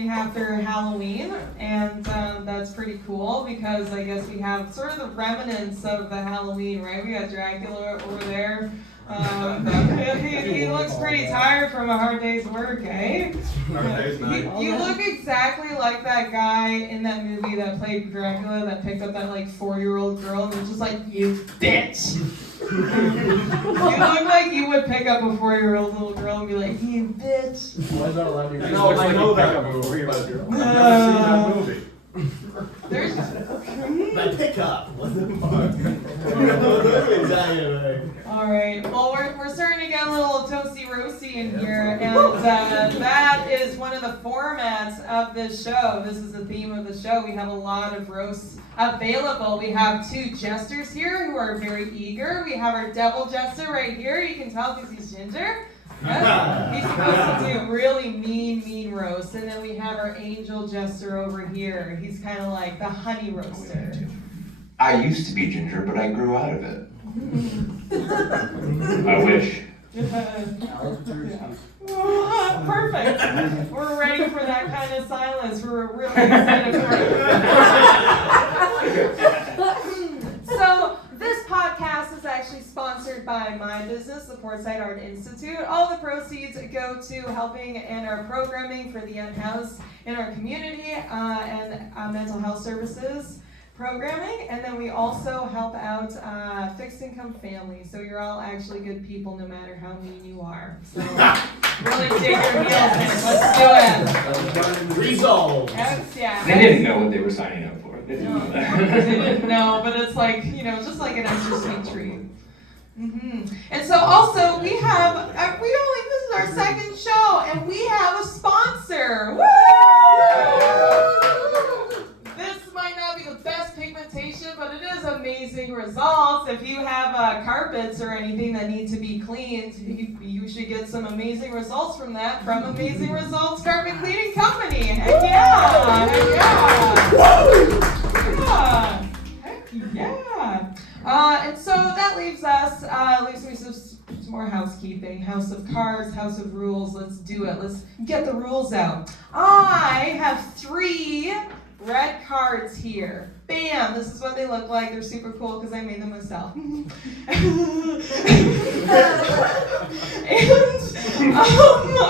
named after Halloween, and that's pretty cool because I guess we have sort of the remnants of the Halloween, right? We got Dracula over there. He looks pretty tired from a hard day's work, eh? You look exactly like that guy in that movie that played Dracula that picked up that like 4-year-old girl and was just like, you bitch! You look like you would pick up a 4-year-old little girl and be like, you bitch! Why is that allowed to be? I know that movie. I've never seen that movie. There's My pickup. Alright, well we're starting to get a little toasty-roasty in here, and that is one of the formats of this show. This is the theme of the show. We have a lot of roasts available. We have 2 jesters here who are very eager. We have our devil jester right here. You can tell because he's ginger. Yes. He's supposed to do really mean roast. And then we have our angel jester over here. He's kind of like the honey roaster. I used to be ginger, but I grew out of it. I wish. Perfect. We're ready for that kind of silence. We're really excited for it. So this podcast is actually sponsored by my business, the Portside Art Institute. All the proceeds go to helping and our programming for the unhoused in our community and mental health services programming, and then we also help out fixed income families. So you're all actually good people no matter how mean you are. So really dig your heels in. Let's do it. Resolve. Yeah. They didn't know what they were signing up for. They didn't know that. They didn't know, but it's like, just like an extra sweet treat. And so also we have, this is our second show, and we have a sponsor. Woo! This might not be the best pigmentation, but it is amazing results. If you have carpets or anything that need to be cleaned, you should get some amazing results from that from Amazing Results Carpet Cleaning Company. Heck yeah! Heck yeah! Heck yeah! And so that leaves me some more housekeeping. House of cards, house of rules. Let's do it. Let's get the rules out. I have 3 red cards here. Bam! This is what they look like. They're super cool because I made them myself. And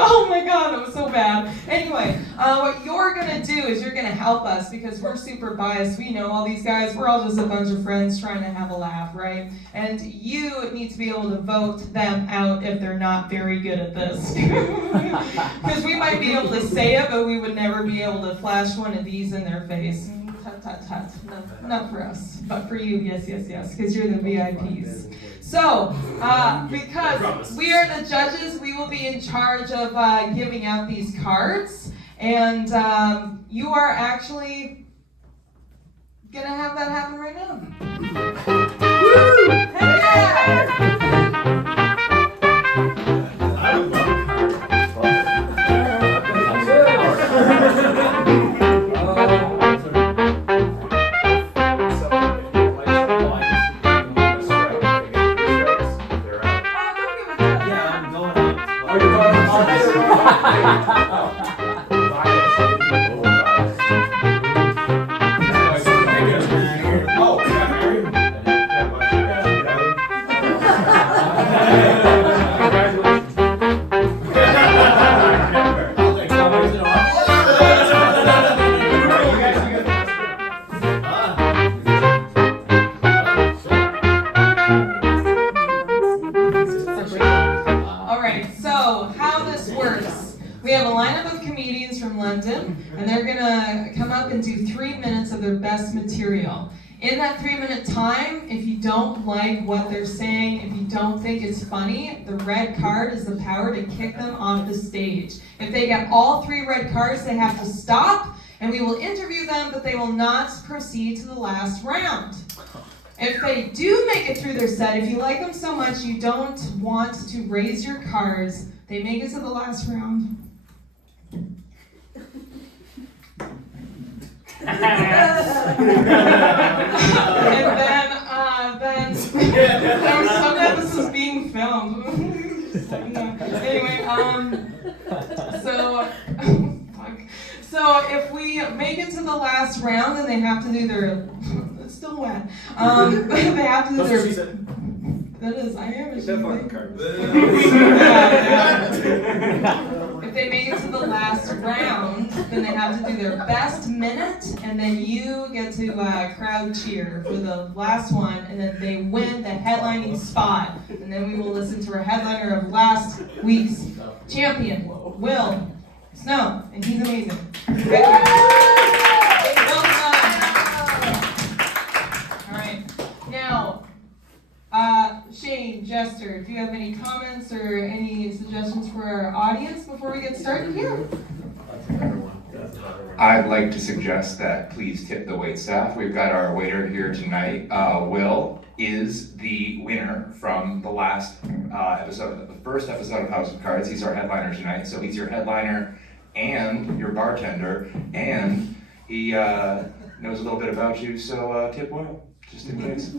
oh my god, it was so bad. Anyway, what you're gonna do is you're gonna help us because we're super biased. We know all these guys. We're all just a bunch of friends trying to have a laugh, right? And you need to be able to vote them out if they're not very good at this. Because we might be able to say it, but we would never be able to flash one of these in their face. Tut, tut, tut. No, not for us, but for you, yes, because you're the VIPs. So, because we are the judges, we will be in charge of giving out these cards, and you are actually gonna have that happen right now. Woo! Hey, yeah! And they're gonna come up and do 3 minutes of their best material. In that 3-minute time, if you don't like what they're saying, if you don't think it's funny, the red card is the power to kick them off the stage. If they get all 3 red cards, they have to stop, and we will interview them, but they will not proceed to the last round. If they do make it through their set, if you like them so much you don't want to raise your cards, they make it to the last round. And then some of this is being filmed. Anyway, so make it to the last round, then they have to do their. It's still wet. They have to do That's what she their. said. That is, I am. It's that fucking card. If they make it to the last round, then they have to do their best minute, and then you get to crowd cheer for the last one, and then they win the headlining spot. And then we will listen to our headliner of last week's champion, Will Snow, and he's amazing. Thank you. Well done. All right, now. Shane, Jester, do you have any comments or any suggestions for our audience before we get started here? I'd like to suggest that please tip the wait staff. We've got our waiter here tonight. Will is the winner from the last episode, the first episode of House of Cards. He's our headliner tonight, so he's your headliner and your bartender, and he knows a little bit about you, so tip Will, just in case.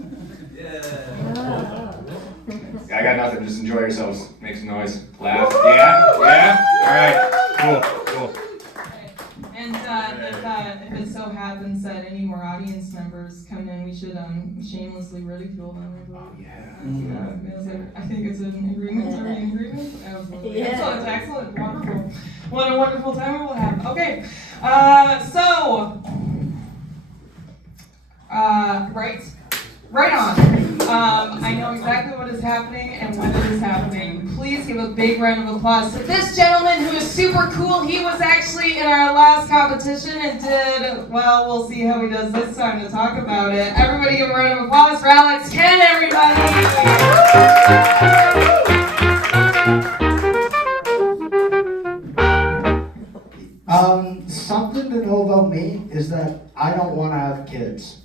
I got nothing, just enjoy yourselves, make some noise, laugh, yeah, alright, cool. And if it so happens that any more audience members come in, we should shamelessly ridicule them. I think it's an agreement. Are we in agreement? Absolutely. Yeah. Excellent, wonderful. What a wonderful time we will have. Okay, right on. I know exactly what is happening and when it is happening. Please give a big round of applause to this gentleman who is super cool. He was actually in our last competition and did, well, we'll see how he does this time to talk about it. Everybody give a round of applause for Alex Ken, everybody! Something to know about me is that I don't want to have kids.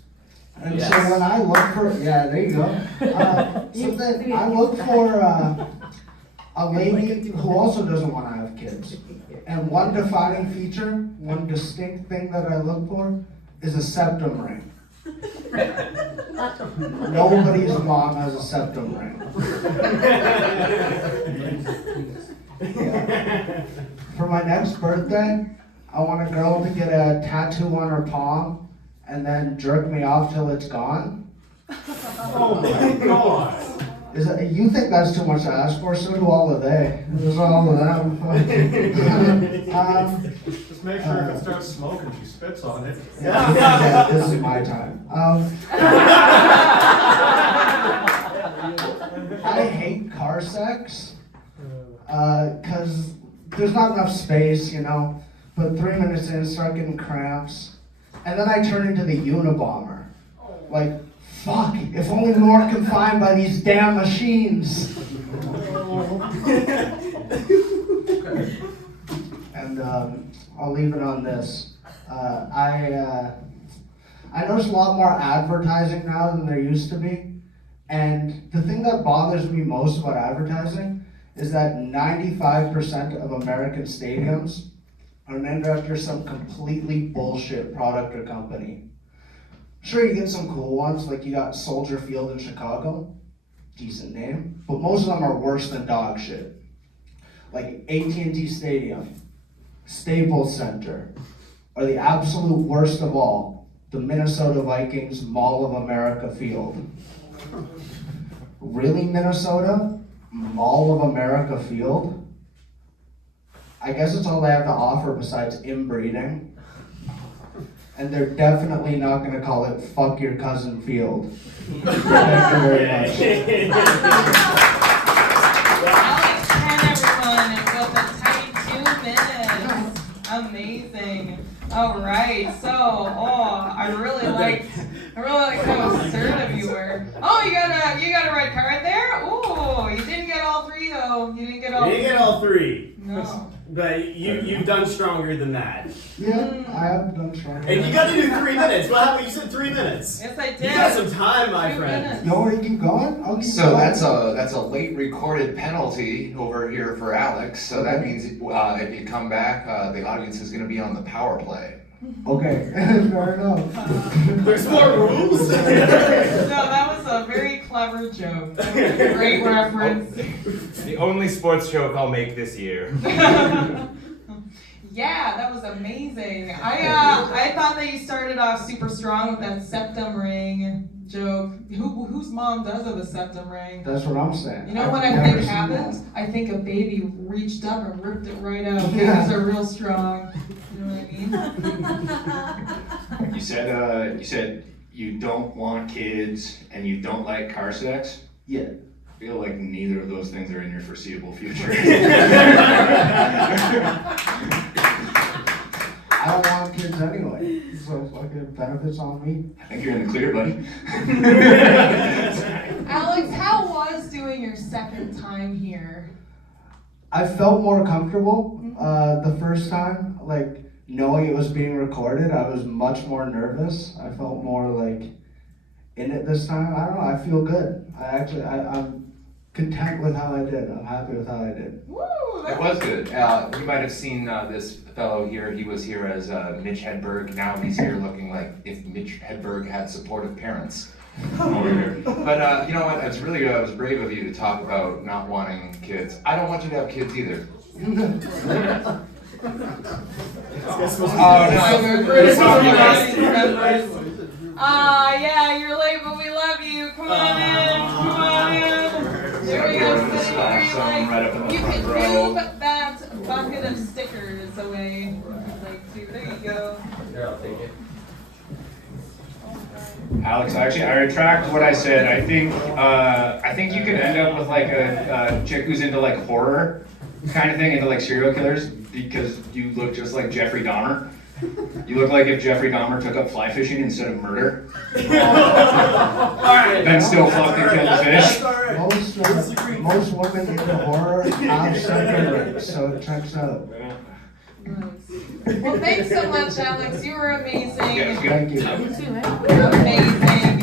And Yes. so when I look for, yeah, there you go. So then I look for a lady who also doesn't want to have kids. And one defining feature, one distinct thing that I look for is a septum ring. Nobody's mom has a septum ring. Yeah. For my next birthday, I want a girl to get a tattoo on her palm and then jerk me off till it's gone. Oh my god. You think that's too much to ask for? So do all of they. There's all of them. Just make sure if it starts smoking, she spits on it. Yeah, this is my time. I hate car sex because there's not enough space, you know. But 3 minutes in, start getting cramps. And then I turn into the Unabomber. Like, fuck, if only more confined by these damn machines. And I'll leave it on this. I notice a lot more advertising now than there used to be. And the thing that bothers me most about advertising is that 95% of American stadiums are named after some completely bullshit product or company. Sure, you get some cool ones, like you got Soldier Field in Chicago, decent name, but most of them are worse than dog shit. Like AT&T Stadium, Staples Center, or the absolute worst of all, the Minnesota Vikings Mall of America Field. Really, Minnesota? Mall of America Field? I guess it's all they have to offer besides inbreeding. And they're definitely not going to call it Fuck Your Cousin Field. Thank you very much. Alex Ken, everyone, with a tight 2 minutes. Amazing. All right, so, I really liked how assertive you were. Oh, you got a red card there? Oh, you didn't get all three though. You didn't get all three. No. But you've done stronger than that. Yeah, I have done stronger. And you got to do 3 minutes. What happened? You said 3 minutes. Yes, I did. You got some time, my 2 friend. minutes. You want me to keep going? I'll keep So going. that's a late recorded penalty over here for Alex. So that means if you come back, the audience is going to be on the power play. Okay, fair enough. There's more rules? No, that was a very clever joke. That was a great reference. The only sports joke I'll make this year. Yeah, that was amazing. I thought that you started off super strong with that septum ring joke. Whose mom does have a septum ring? That's what I'm saying. You know I've what I never think seen happened? one. I think a baby reached up and ripped it right out. Yeah. Babies are real strong. You know what I mean? You said you don't want kids and you don't like car sex. Yeah. I feel like neither of those things are in your foreseeable future. I don't want kids anyway. So fucking benefits on me. I think you're in the clear, buddy. Alex, how was doing your second time here? I felt more comfortable the first time, like knowing it was being recorded. I was much more nervous. I felt more like in it this time. I don't know. I feel good. I'm content with how I did. I'm happy with how I did. Woo! It was good. You might have seen this fellow here. He was here as Mitch Hedberg. Now he's here looking like if Mitch Hedberg had supportive parents over here. But you know what? It was brave of you to talk about not wanting kids. I don't want you to have kids either. Yeah, you're late, but we love you. Come on in. Come on in. There we go. Sitting where you like. Right up in the You front can row. move that bucket of stickers away. Like, dude, there you go. Here, I'll take it. Alex, actually, I retract what I said. I think you could end up with like a chick who's into like horror kind of thing, into like serial killers, because you look just like Jeffrey Dahmer. You look like if Jeffrey Dahmer took up fly fishing instead of murder. Then still fucked and killed fish. Most women into horror have separate, so it checks out. Well, thanks so much, Alex. You were amazing. Yeah, good. Thank you. You're amazing.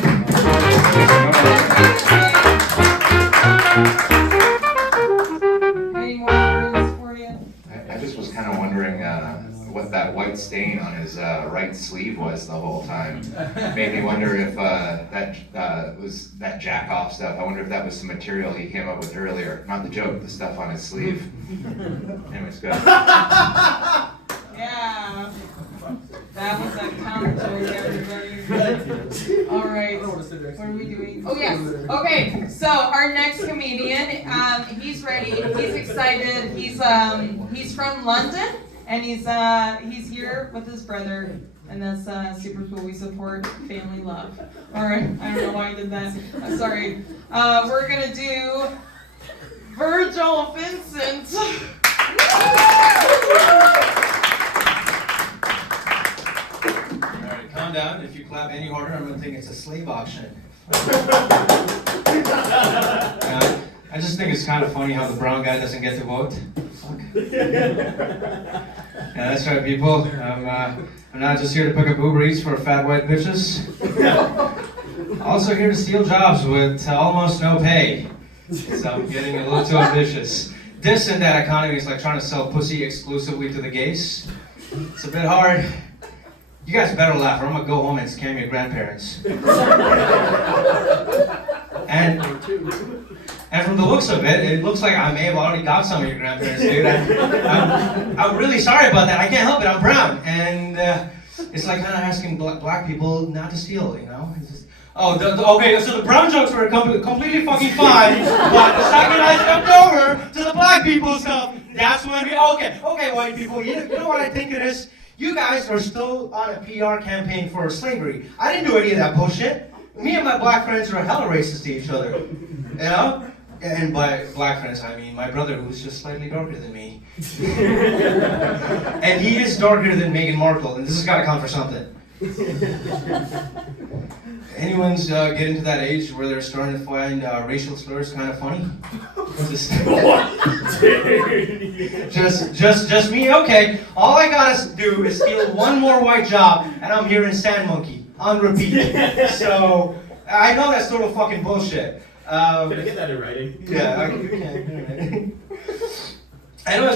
Any more words for you? I just was kind of wondering what that white stain on his right sleeve was the whole time. Made me wonder if that was that jack off stuff. I wonder if that was some material he came up with earlier. Not the joke, the stuff on his sleeve. Anyways, good. Yeah. That was a counter joke, everybody. All right. What are we doing? Oh, yes. Okay. So our next comedian, he's ready. He's excited. He's from London, and he's here with his brother, and that's super cool. We support family love. All right. I don't know why I did that. I'm sorry. We're gonna do Virgil Vincent. Alright, calm down. If you clap any harder, I'm gonna think it's a slave auction. I just think it's kind of funny how the brown guy doesn't get to vote. Fuck. Yeah, that's right, people. I'm not just here to pick up Uber Eats for fat white bitches. Also here to steal jobs with almost no pay. So I'm getting a little too ambitious. This and that economy is like trying to sell pussy exclusively to the gays. It's a bit hard. You guys better laugh or I'm gonna go home and scam your grandparents. And from the looks of it, it looks like I may have already got some of your grandparents, dude. I'm really sorry about that. I can't help it. I'm brown. And it's like kind of asking black people not to steal, you know? It's just, okay, so the brown jokes were completely fucking fine, but the second I stepped over to the black people stuff, that's when okay, white people, you know what I think it is? You guys are still on a PR campaign for slavery. I didn't do any of that bullshit. Me and my black friends are hella racist to each other, you know? And by black friends, I mean my brother, who's just slightly darker than me. And he is darker than Meghan Markle, and this has got to count for something. Anyone's getting to that age where they're starting to find racial slurs kind of funny? Just me? Okay. All I gotta do is steal one more white job, and I'm here in Sand Monkey on repeat. So I know that's total fucking bullshit. Can I get that in writing? Yeah, you can. I know,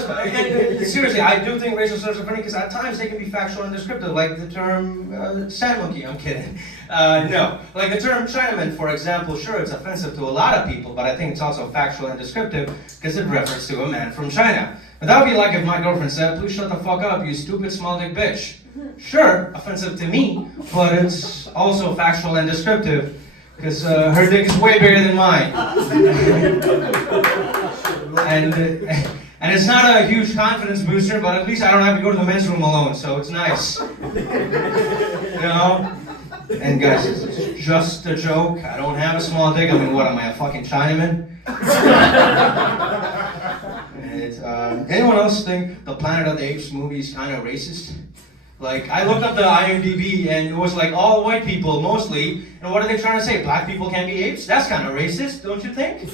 seriously, I do think racial slurs are funny because at times they can be factual and descriptive, like the term sand monkey. I'm kidding. No, like the term Chinaman, for example, sure, it's offensive to a lot of people, but I think it's also factual and descriptive because it refers to a man from China. But that would be like if my girlfriend said, "Please shut the fuck up, you stupid small dick bitch." Sure, offensive to me, but it's also factual and descriptive because her dick is way bigger than mine. And it's not a huge confidence booster, but at least I don't have to go to the men's room alone, so it's nice. You know? And guys, it's just a joke. I don't have a small dick. I mean, what, am I a fucking Chinaman? Anyone else think the Planet of the Apes movie is kind of racist? Like, I looked up the IMDb and it was like all white people mostly. And what are they trying to say? Black people can't be apes? That's kind of racist, don't you think?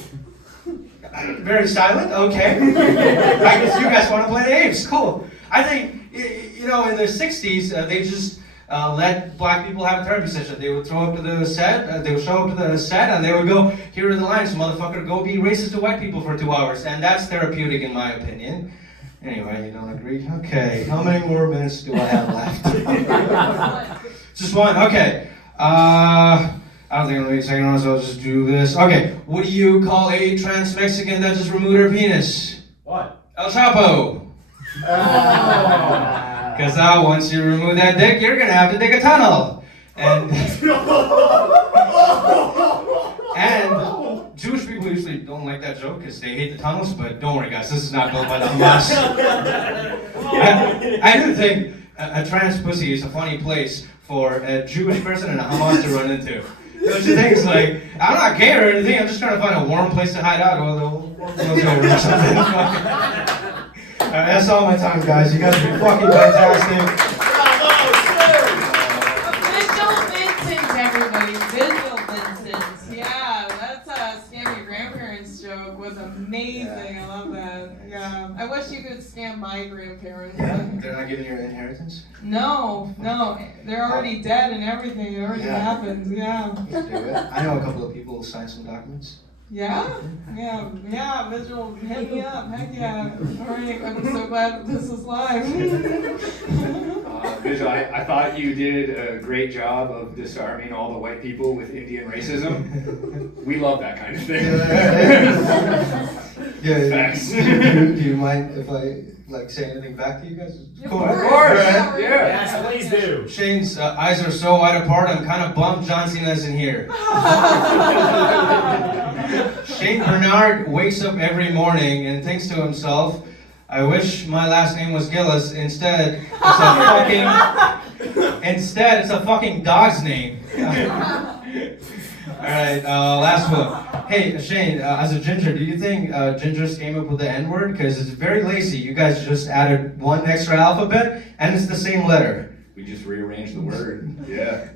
Very silent? Okay. I guess you guys want to play the apes. Cool. I think, you know, in the 60s, they just let black people have a therapy session. They would throw up to the set, they would show up to the set, and they would go, "Here are the lines, motherfucker, go be racist to white people for 2 hours." And that's therapeutic in my opinion. Anyway, you don't agree? Okay, how many more minutes do I have left? Just one, okay. I don't think I'm gonna be taking on, so I'll just do this. Okay, what do you call a trans Mexican that just removed her penis? What? El Chapo. Because once you remove that dick, you're gonna have to dig a tunnel. And Jewish people usually don't like that joke because they hate the tunnels, but don't worry guys, this is not built by the Hamas. I do think a trans pussy is a funny place for a Jewish person and a Hamas to run into. Don't you think? It's like, I'm not gay or anything, I'm just trying to find a warm place to hide out or or something. Alright, that's all my time, guys. You guys have been fucking fantastic. Visual Vincent, everybody. Visual Vincent. Yeah, that's scam your grandparents joke was amazing. Yeah. I love that. Yeah. I wish you could scam my grandparents. Yeah, they're not giving you your inheritance? No, they're already dead and everything. It already happened. Yeah. Let's do it. I know a couple of people who signed some documents. Yeah. Visual, hit me up. Heck yeah. All right. I'm so glad this is live. Visual, I thought you did a great job of disarming all the white people with Indian racism. We love that kind of thing. Yeah. Facts. Do you mind if I say anything back to you guys? Of Cool. course. Of course. Yeah. Yes, please do. Shane's eyes are so wide apart, I'm kind of bummed John Cena's in here. Shane Bernard wakes up every morning and thinks to himself, "I wish my last name was Gillis. Instead, it's a fucking dog's name." Alright, last one. Hey, Shane, as a ginger, do you think gingers came up with the N-word? Because it's very lazy. You guys just added one extra alphabet, and it's the same letter. We just rearranged the word. Yeah.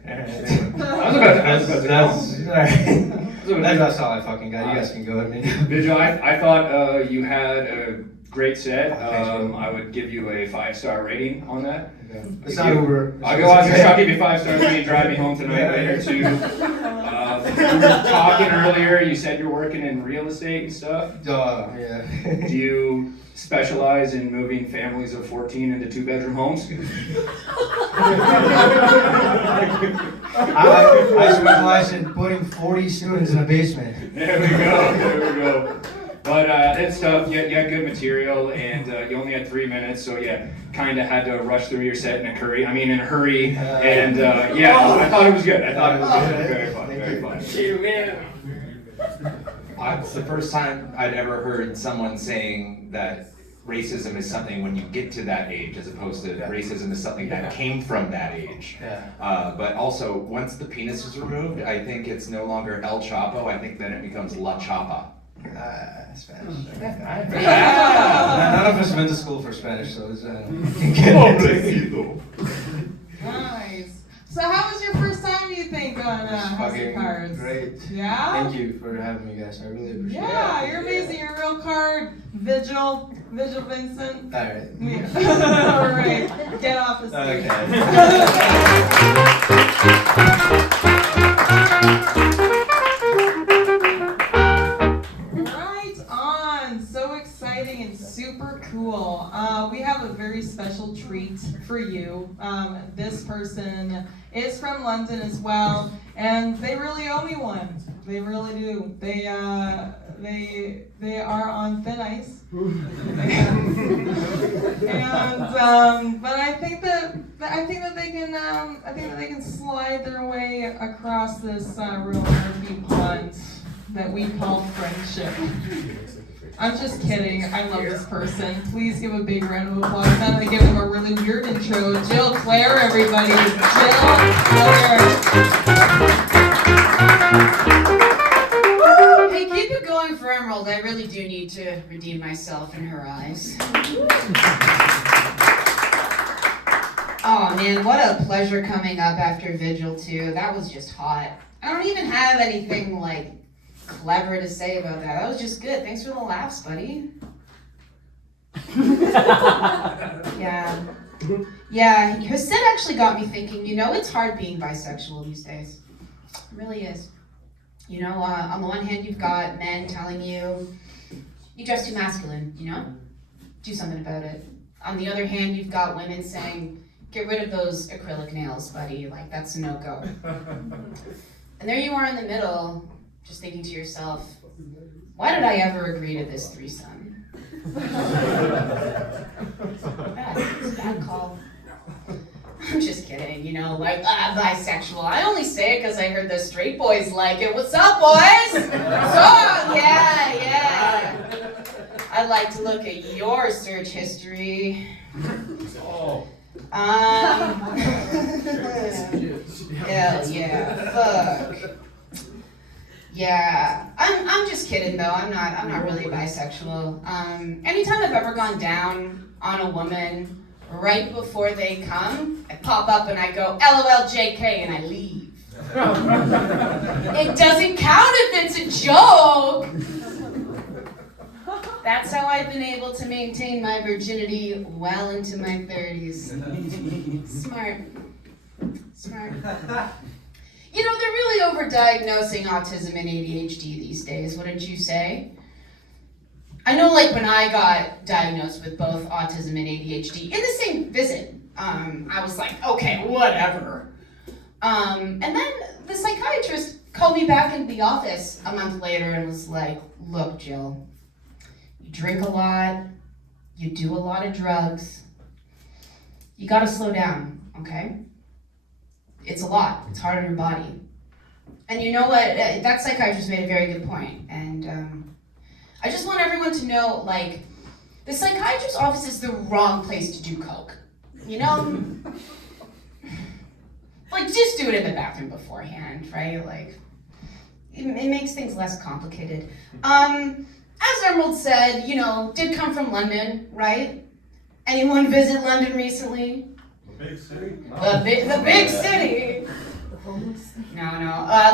That's all I fucking got. You guys can go at me. Vigil, I thought you had a great set. Thanks, man. I would give you a 5-star rating on that. It's not Uber. I'll go on there. I'll give you 5 stars when you drive me home tonight later too. We were talking earlier. You said you're working in real estate and stuff. Yeah. Do you specialize in moving families of 14 into 2-bedroom homes? I specialize in putting 40 students in a basement. There we go. But it's tough. You had good material, and you only had 3 minutes, so kind of had to rush through your set in a hurry. And I thought it was good. Very fun. It's the first time I'd ever heard someone saying that racism is something when you get to that age, as opposed to racism is something that came from that age. But also, once the penis is removed, I think it's no longer El Chapo. I think then it becomes La Chapa. Spanish. Yeah. None of us went to school for Spanish, so it's Nice. So how was your first time, you think, on House of Cards? Great. Yeah? Thank you for having me, guys. I really appreciate it. Yeah, you're amazing. You're a real card. Vigil Vincent. All right. Yeah. All right. Get off the stage. Right on. So exciting. exciting and super cool. We have a very special treat for you. This person is from London as well, and they really owe me one. They really do. They are on thin ice. And but I think that they can slide their way across this real murky pond that we call friendship. I'm just kidding. I love this person. Please give a big round of applause. I'm going to give them a really weird intro. Jill Clare, everybody. Jill Clare. Hey, keep it going for Emerald. I really do need to redeem myself in her eyes. Oh man, what a pleasure coming up after Vigil too. That was just hot. I don't even have anything like clever to say about that. That was just good. Thanks for the laughs, buddy. Yeah, her set actually got me thinking, it's hard being bisexual these days. It really is. On the one hand, you've got men telling you dress too masculine, do something about it. On the other hand, you've got women saying, get rid of those acrylic nails, buddy, like that's a no-go. And there you are in the middle, just thinking to yourself, why did I ever agree to this threesome? It's a bad call. I'm just kidding, bisexual. I only say it because I heard the straight boys like it. What's up, boys? Oh, yeah. I'd like to look at your search history. Hell yeah, fuck. Yeah, I'm just kidding though. I'm not really bisexual. Anytime I've ever gone down on a woman right before they come, I pop up and I go, LOL JK, and I leave. It doesn't count if it's a joke. That's how I've been able to maintain my virginity well into my 30s. Smart. They're really overdiagnosing autism and ADHD these days, wouldn't you say? I know, when I got diagnosed with both autism and ADHD in the same visit, I was like, okay, whatever. And then the psychiatrist called me back into the office a month later and was like, look, Jill, you drink a lot, you do a lot of drugs, you gotta slow down, okay? It's a lot, it's hard on your body. And you know what, that psychiatrist made a very good point, and I just want everyone to know, the psychiatrist's office is the wrong place to do coke, just do it in the bathroom beforehand, right? It makes things less complicated. As Emerald said, did come from London, right? Anyone visit London recently? The big city? The big city. No.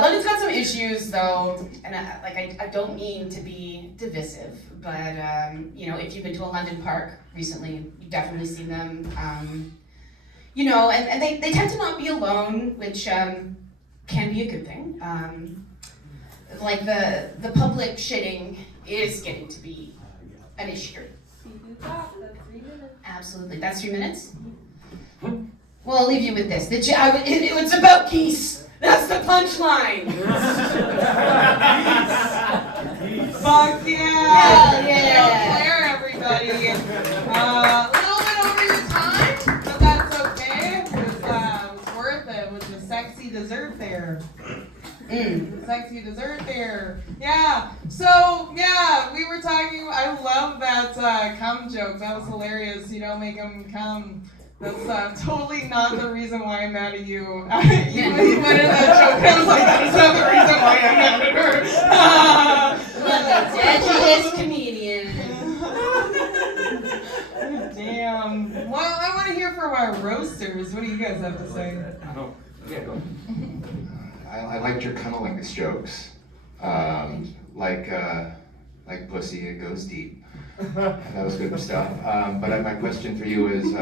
London's got some issues though, and I don't mean to be divisive, but if you've been to a London park recently, you've definitely seen them. And they tend to not be alone, which can be a good thing. The public shitting is getting to be an issue. Absolutely. That's 3 minutes? Well, I'll leave you with this. It's about geese. That's the punchline. Fuck yeah! Hell yeah! Jill Clare, everybody. A little bit over your time, but that's okay. It was worth it with the sexy dessert there. Sexy dessert there. Yeah. So, we were talking. I love that cum joke. That was hilarious. Make them cum. That's totally not the reason why I'm mad at you. You went in that joke. I was like, that's not the reason why I'm mad at her. The edgiest comedian. Damn. Well, I want to hear from our roasters. What do you guys have to say? I liked your cunnilingus jokes. Like pussy, it goes deep. That was good stuff. But my question for you is,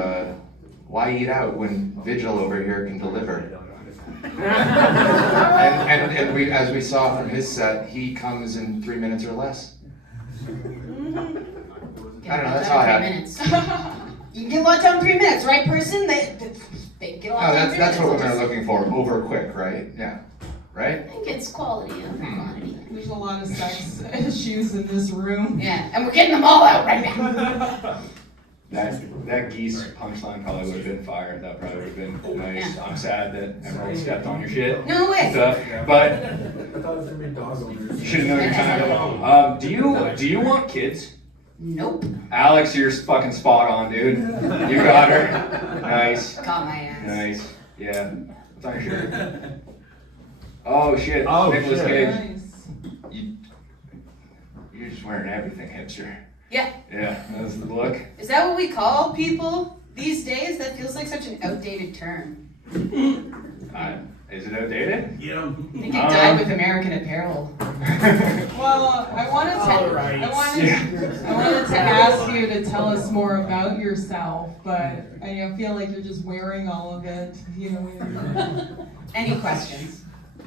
why eat out when Vigil over here can deliver? and we, as we saw from his set, he comes in 3 minutes or less. Get I don't know, a lot that's done all I in have. 3 minutes. You can get a lot done in 3 minutes, right, person? They get a lot Oh, done in 3 that's what minutes. women are looking for, over quick, right? Yeah, right? I think it's quality over quantity. There's a lot of sex issues in this room. Yeah, and we're getting them all out right now. That geese punchline probably would have been fire. That probably would have been nice. I'm sad that Emerald stepped on your shit. No way. Stuff, but I thought it was gonna be dog owners. you should have known your time. Do you want kids? Nope. Alex, you're fucking spot on, dude. You got her. Nice. Got my ass. Nice. Yeah. What's on your shirt? Oh shit. Oh, Nicolas shit. Cage. Nice. You're just wearing everything, hipster. Yeah. Yeah, that's the look. Is that what we call people these days? That feels like such an outdated term. Is it outdated? I think it died with American Apparel. Well, I wanted to ask you to tell us more about yourself, but I feel like you're just wearing all of it. Any questions?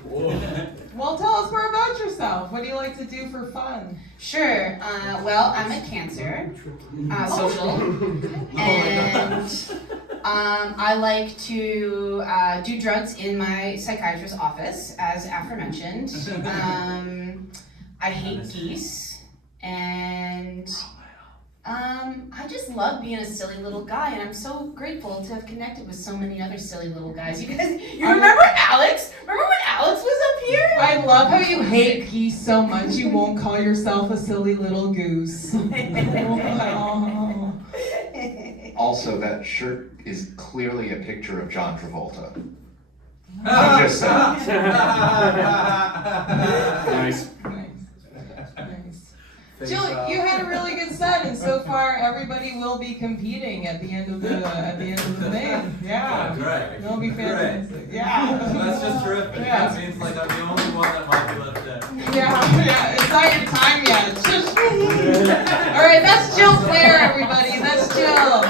Well, tell us more about yourself. What do you like to do for fun? Sure. Well, I'm a Cancer, social, and I like to do drugs in my psychiatrist's office, as aforementioned. I hate geese, and I just love being a silly little guy, and I'm so grateful to have connected with so many other silly little guys. You guys, you remember Alex? Remember when Alex was up here? I love how you hate geese so much you won't call yourself a silly little goose. Oh. Also, that shirt is clearly a picture of John Travolta. I'm just saying. Nice. Nice. Jill, you had a really good set, and so far everybody will be competing at the end of the thing. Yeah. Great. It'll be fantastic. Yeah. That's just terrific. Yeah. That means like I'm the only one that might be left in. Yeah. It's not your time yet. It's just... All right, that's Jill Claire, everybody. That's Jill.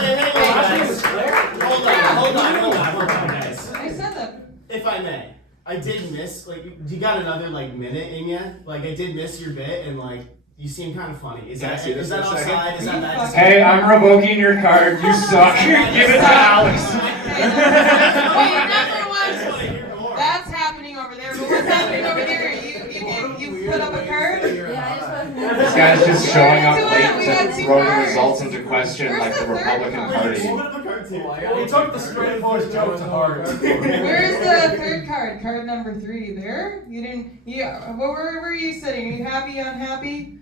Hold on, guys. I said that. If I may, I did miss, you got another, minute in ya? I did miss your bit, and, you seem kind of funny. Is Can I that see this for a second? outside? Is that bad? Hey, I'm revoking your card. You suck. Give it to Alex. Wait, another one. That's happening over there. But what's happening over there? You put up a card? This guy's just showing up late We got to two throw the cards. results into question Where's like the the third Republican card? Party. He took the straight voice joke to heart. Where's the third card? Card number 3. There? You didn't. Where were you sitting? Are you happy? Unhappy?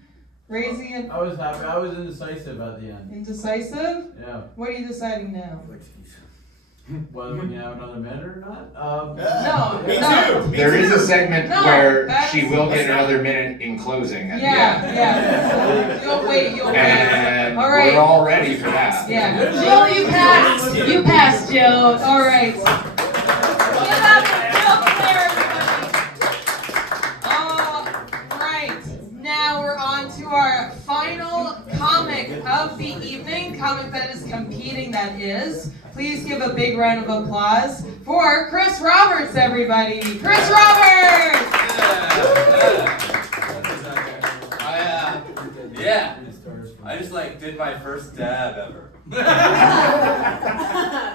Raising it. I was happy. I was indecisive at the end. Indecisive? Yeah. What are you deciding now? Whether we can have another minute or not. No. Me no. too. Me There is too. a segment No, where that she is- will get another minute in closing at the end. Yeah. You'll wait. And All right. we're all ready for that. Yeah. Jill, you passed. You passed, Jill. All right. Give up for Jill Claire, everybody. All right. Now we're on to our final comic of the evening. Comic that is competing, that is. Please give a big round of applause for Chris Roberts, everybody. Chris Roberts! I just did my first dab ever.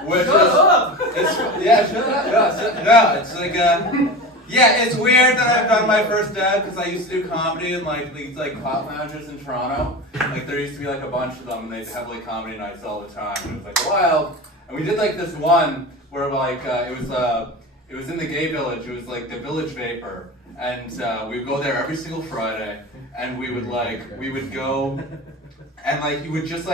Which Shut up! Yeah, it's weird that I've done my first dab because I used to do comedy in these pop lounges in Toronto. There used to be a bunch of them, and they'd have comedy nights all the time. And it was wild. And we did this one where it was in the gay village. It was the Village Vapor, and we would go there every single Friday, and we would go, and you would just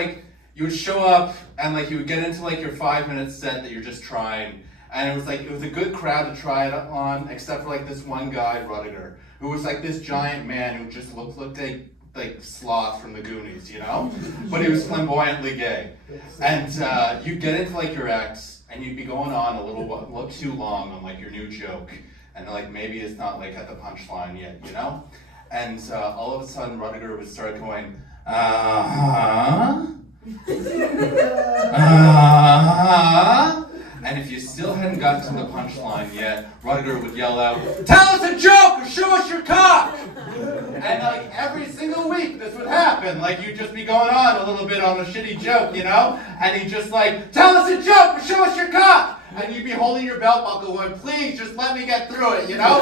you would show up, and you would get into your 5-minute set that you're just trying. And it was a good crowd to try it on, except for this one guy, Rudiger, who was this giant man who just looked like Sloth from the Goonies, But he was flamboyantly gay. And you'd get into your ex, and you'd be going on a little too long on your new joke, and maybe it's not at the punchline yet, And all of a sudden Rudiger would start going, And if you still hadn't gotten to the punchline yet, Rudiger would yell out, "Tell us a joke or show us your cock!" And like every single week this would happen. Like you'd just be going on a little bit on a shitty joke, you know? And he'd just like, "Tell us a joke or show us your cock!" And you'd be holding your belt buckle going, "Please, just let me get through it," you know?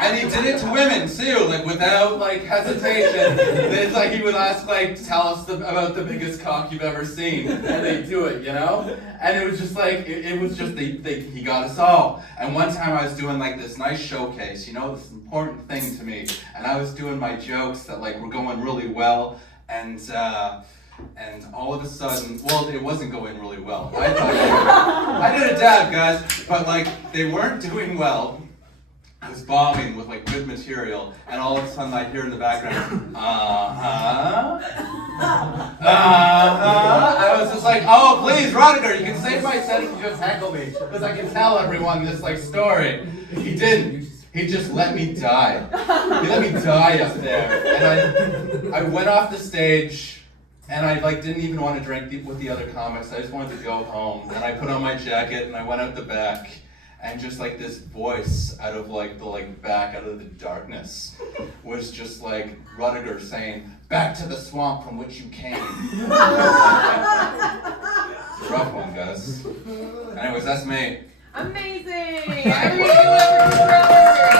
And he did it to women too, like without like hesitation. It's like he would ask like, "Tell us about the biggest cock you've ever seen," and they'd do it, you know. And it was just like it was just he got us all. And one time I was doing like this nice showcase, you know, this important thing to me, and I was doing my jokes that like were going really well, and all of a sudden, well, it wasn't going really well. I did a dab, guys, but like they weren't doing well. I was bombing with like good material, and all of a sudden I hear in the background, I was just like, "Oh, please, Rudiger, you can save my set if you just heckle me, because I can tell everyone this like story." He didn't. He just let me die. He let me die up there, and I went off the stage. And I like didn't even want to drink with the other comics. I just wanted to go home. And I put on my jacket and I went out the back. And just like this voice out of like the back out of the darkness was just like Rudiger saying, "Back to the swamp from which you came." It's a rough one, guys. Anyways, that's me. Amazing! Everybody give it up for Rudiger.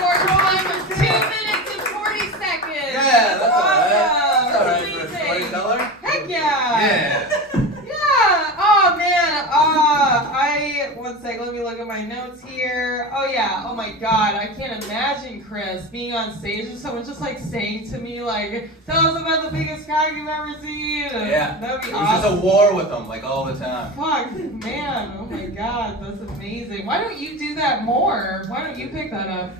Your time is 2 minutes and 40 seconds. Yeah, that's awesome. That's all right for a storyteller. Heck yeah! Yeah. Yeah! Oh man! One sec, let me look at my notes here. Oh yeah, oh my god, I can't imagine, Chris, being on stage and someone just like saying to me, like, "Tell us about the biggest cock you've ever seen." Yeah. That'd be It was awesome. just a war with them, like all the time. Fuck, man, oh my god, that's amazing. Why don't you do that more? Why don't you pick that up?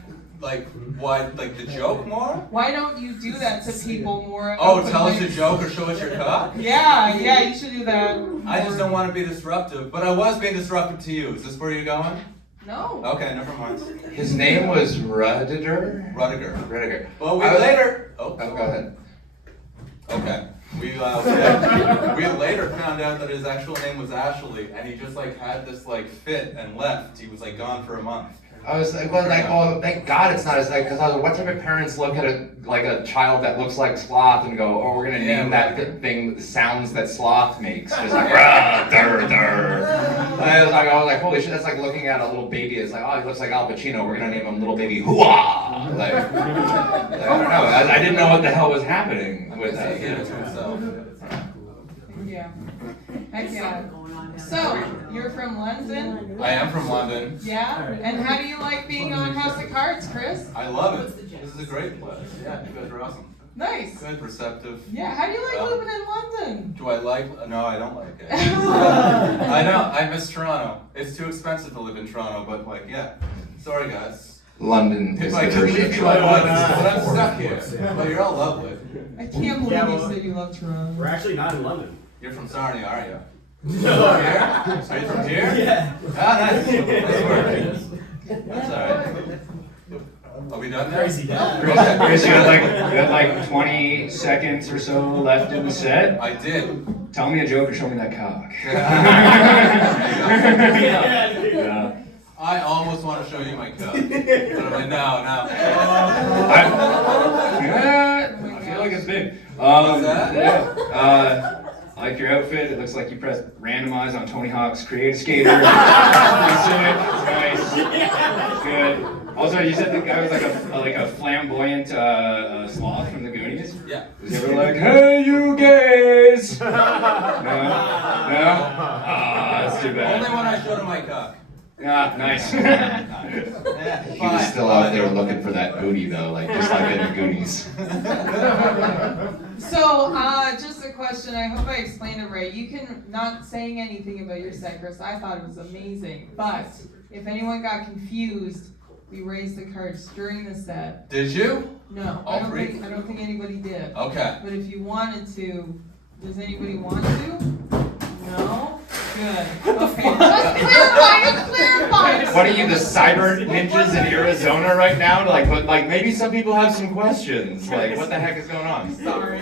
Like what? Like the joke more? Why don't you do that to people more? Oh, tell us a joke or show us your cock? Yeah, you should do that. I just don't want to be disruptive, but I was being disruptive to you. Is this where you're going? No. Okay, never mind. His name was Rudiger? Rudiger. Rudiger. Well, we later. Oh, go ahead. Okay. We later found out that his actual name was Ashley, and he just like had this like fit and left. He was like gone for a month. I was like, well, thank God it's not as like, because I was like, what type of parents look at a child that looks like sloth and go, "Oh, we're gonna name that thing the sounds that sloth makes," just like rah, dur, dur. I was like, holy shit, that's like looking at a little baby. It's like, "Oh, he looks like Al Pacino. We're gonna name him Little Baby Hoo-ah." Like, I don't know. I didn't know what the hell was happening with that. Yeah. Heck yeah. So, you're from London? I am from London. Yeah? And how do you like being on House of Cards, Chris? I love it. This is a great place. Yeah, you guys are awesome. Nice. Good, receptive. Yeah, how do you like living in London? Do I like? No, I don't like it. I know. I miss Toronto. It's too expensive to live in Toronto, but like, yeah. Sorry, guys. London is If the I could version leave of you, I would. Toronto. But I'm stuck here. But you're all lovely. I can't believe you said you love Toronto. We're actually not in London. You're from Sarnia, aren't you? No. Are you from here? Yeah. Ah, nice. Nice work. That's alright. Are we done now? Crazy dad. Chris, you had like 20 seconds or so left in the set. I did. Tell me a joke or show me that cock. Yeah. I almost want to show you my cup. But I'm like, no. I feel like it's big. What's that? Yeah. I like your outfit. It looks like you pressed randomize on Tony Hawk's Create a Skater. Nice. Good. Also, you said the guy was like a flamboyant sloth from the Goonies. Yeah. Was he ever like, "Hey, you gays"? No. Ah, that's too bad. Only when I showed him my cock. Ah, nice. He was still out there looking for that booty though, like just like in the Goonies. So, just a question. I hope I explained it right. You can not saying anything about your set, Chris. I thought it was amazing. But if anyone got confused, we raised the cards during the set. Did you? No, All three? I don't think anybody did. Okay. But if you wanted to, does anybody want to? No? Good. Okay. Just clarifying. What are you, the cyber ninjas in Arizona right now? Like maybe some people have some questions. Like, what the heck is going on? Sorry.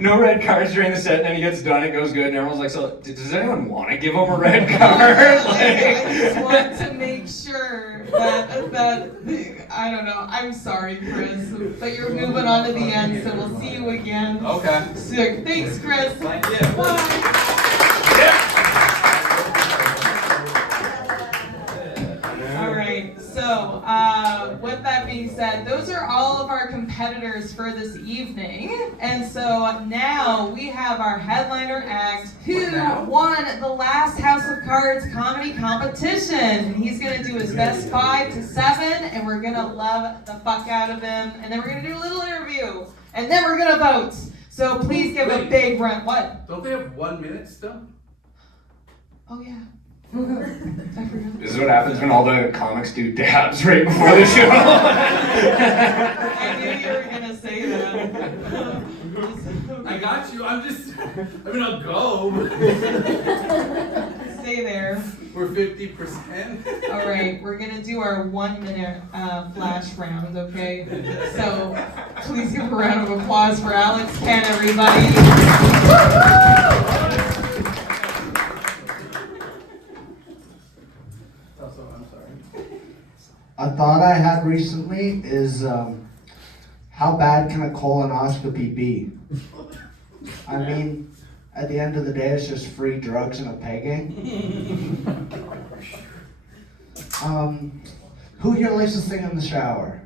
No red cards during the set, and then he gets done, it goes good, and everyone's like, so, does anyone want to give him a red card? I just want to make sure that I don't know. I'm sorry, Chris, but you're moving on to the end, so we'll see you again. Okay. So, thanks, Chris. Thank you. Bye. All right. So, with that being said, those are all of our competitors for this evening, and so now we have our headliner act who won the last House of Cards comedy competition. And he's gonna do his best 5 to 7, and we're gonna love the fuck out of him, and then we're gonna do a little interview, and then we're gonna vote. So please give a big run. What? Don't they have 1 minute still? Oh yeah. I forgot. This is what happens when all the comics do dabs right before the show. I knew you were gonna say that. I got you. I'll go. Stay there. We're 50%. All right, we're gonna do our 1 minute flash round, okay? So please give a round of applause for Alex Ken, everybody. I'm sorry. A thought I had recently is how bad can a colonoscopy be? I mean, at the end of the day, it's just free drugs and a pegging. Who here likes to sing in the shower?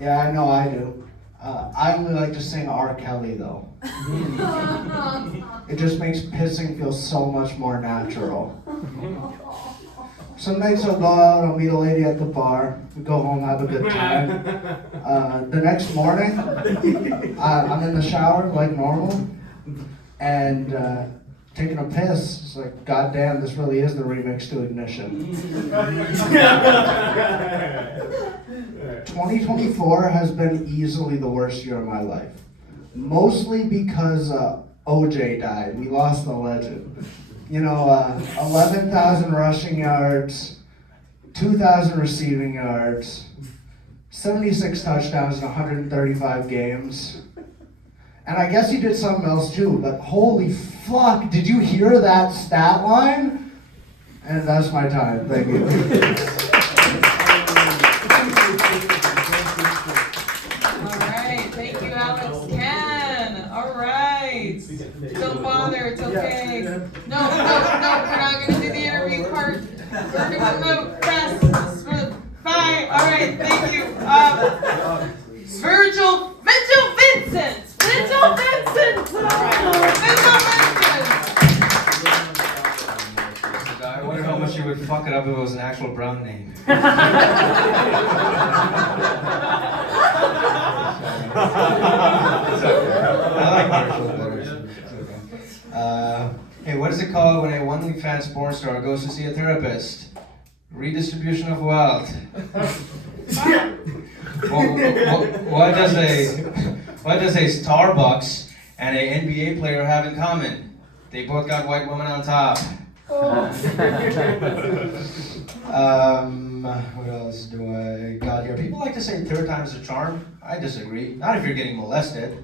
Yeah, I know I do. I only like to sing R. Kelly though. It just makes pissing feel so much more natural. Some nights I'll go out, I'll meet a lady at the bar, we go home, have a good time. The next morning, I'm in the shower like normal, and taking a piss. It's like, goddamn, this really is the remix to Ignition. 2024 has been easily the worst year of my life. Mostly because OJ died. We lost the legend. 11,000 rushing yards, 2,000 receiving yards, 76 touchdowns in 135 games. And I guess he did something else too, but holy fuck, did you hear that stat line? And that's my time, thank you. All right, thank you, Alex Ken. All right. Don't bother, it's okay. No, we're not gonna do the interview part. We're gonna vote fast. Bye. All right, thank you. Virgil Vincent. Vigil Vincent! I wonder how much you would fuck it up if it was an actual brown name. I like Virgil better. Hey, what is it called when a OnlyFans porn star goes to see a therapist? Redistribution of wealth. What does a Starbucks and a NBA player have in common? They both got white woman on top. What else do I got here? People like to say third time's a charm. I disagree. Not if you're getting molested.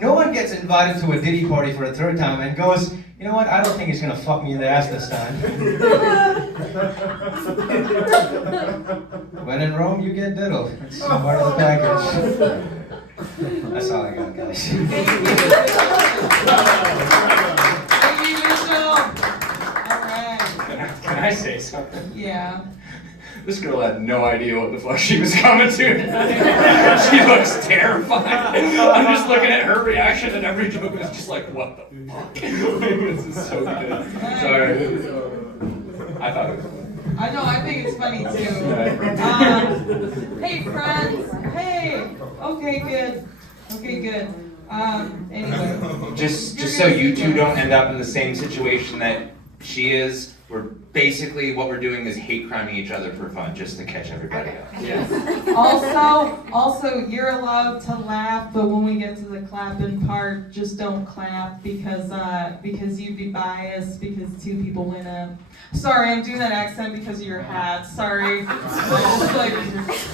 No one gets invited to a Diddy party for a third time and goes, you know what, I don't think he's gonna fuck me in the ass this time. When in Rome, you get diddled. It's part of the package. That's all I got, guys. Thank you, Mitchell. All right. Can I say something? Yeah. This girl had no idea what the fuck she was coming to. She looks terrified. I'm just looking at her reaction and every joke is just like, what the fuck? This is so good. Sorry. I thought it was funny. I know, I think it's funny too. Hey friends, hey. Okay, good. Anyway. Just so you two don't end up in the same situation that she is, We're basically, what we're doing is hate criming each other for fun, just to catch everybody up. Also, you're allowed to laugh, but when we get to the clapping part, just don't clap because you'd be biased because 2 people went up. Sorry, I'm doing that accent because of your hat. Sorry. It's like, it's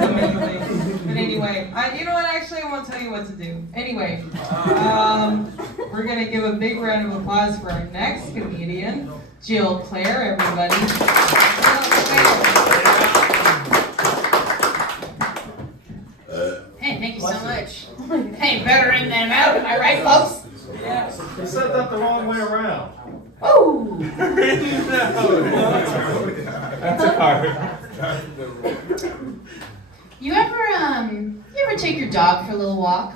amazing. But anyway, you know what? Actually, I won't tell you what to do. Anyway, we're gonna give a big round of applause for our next comedian, Jill Clare, everybody. Hey, thank you so much. Hey, better in than out, am I right, folks? Yeah. You said that the wrong way around. Oh! That's a card. You ever take your dog for a little walk?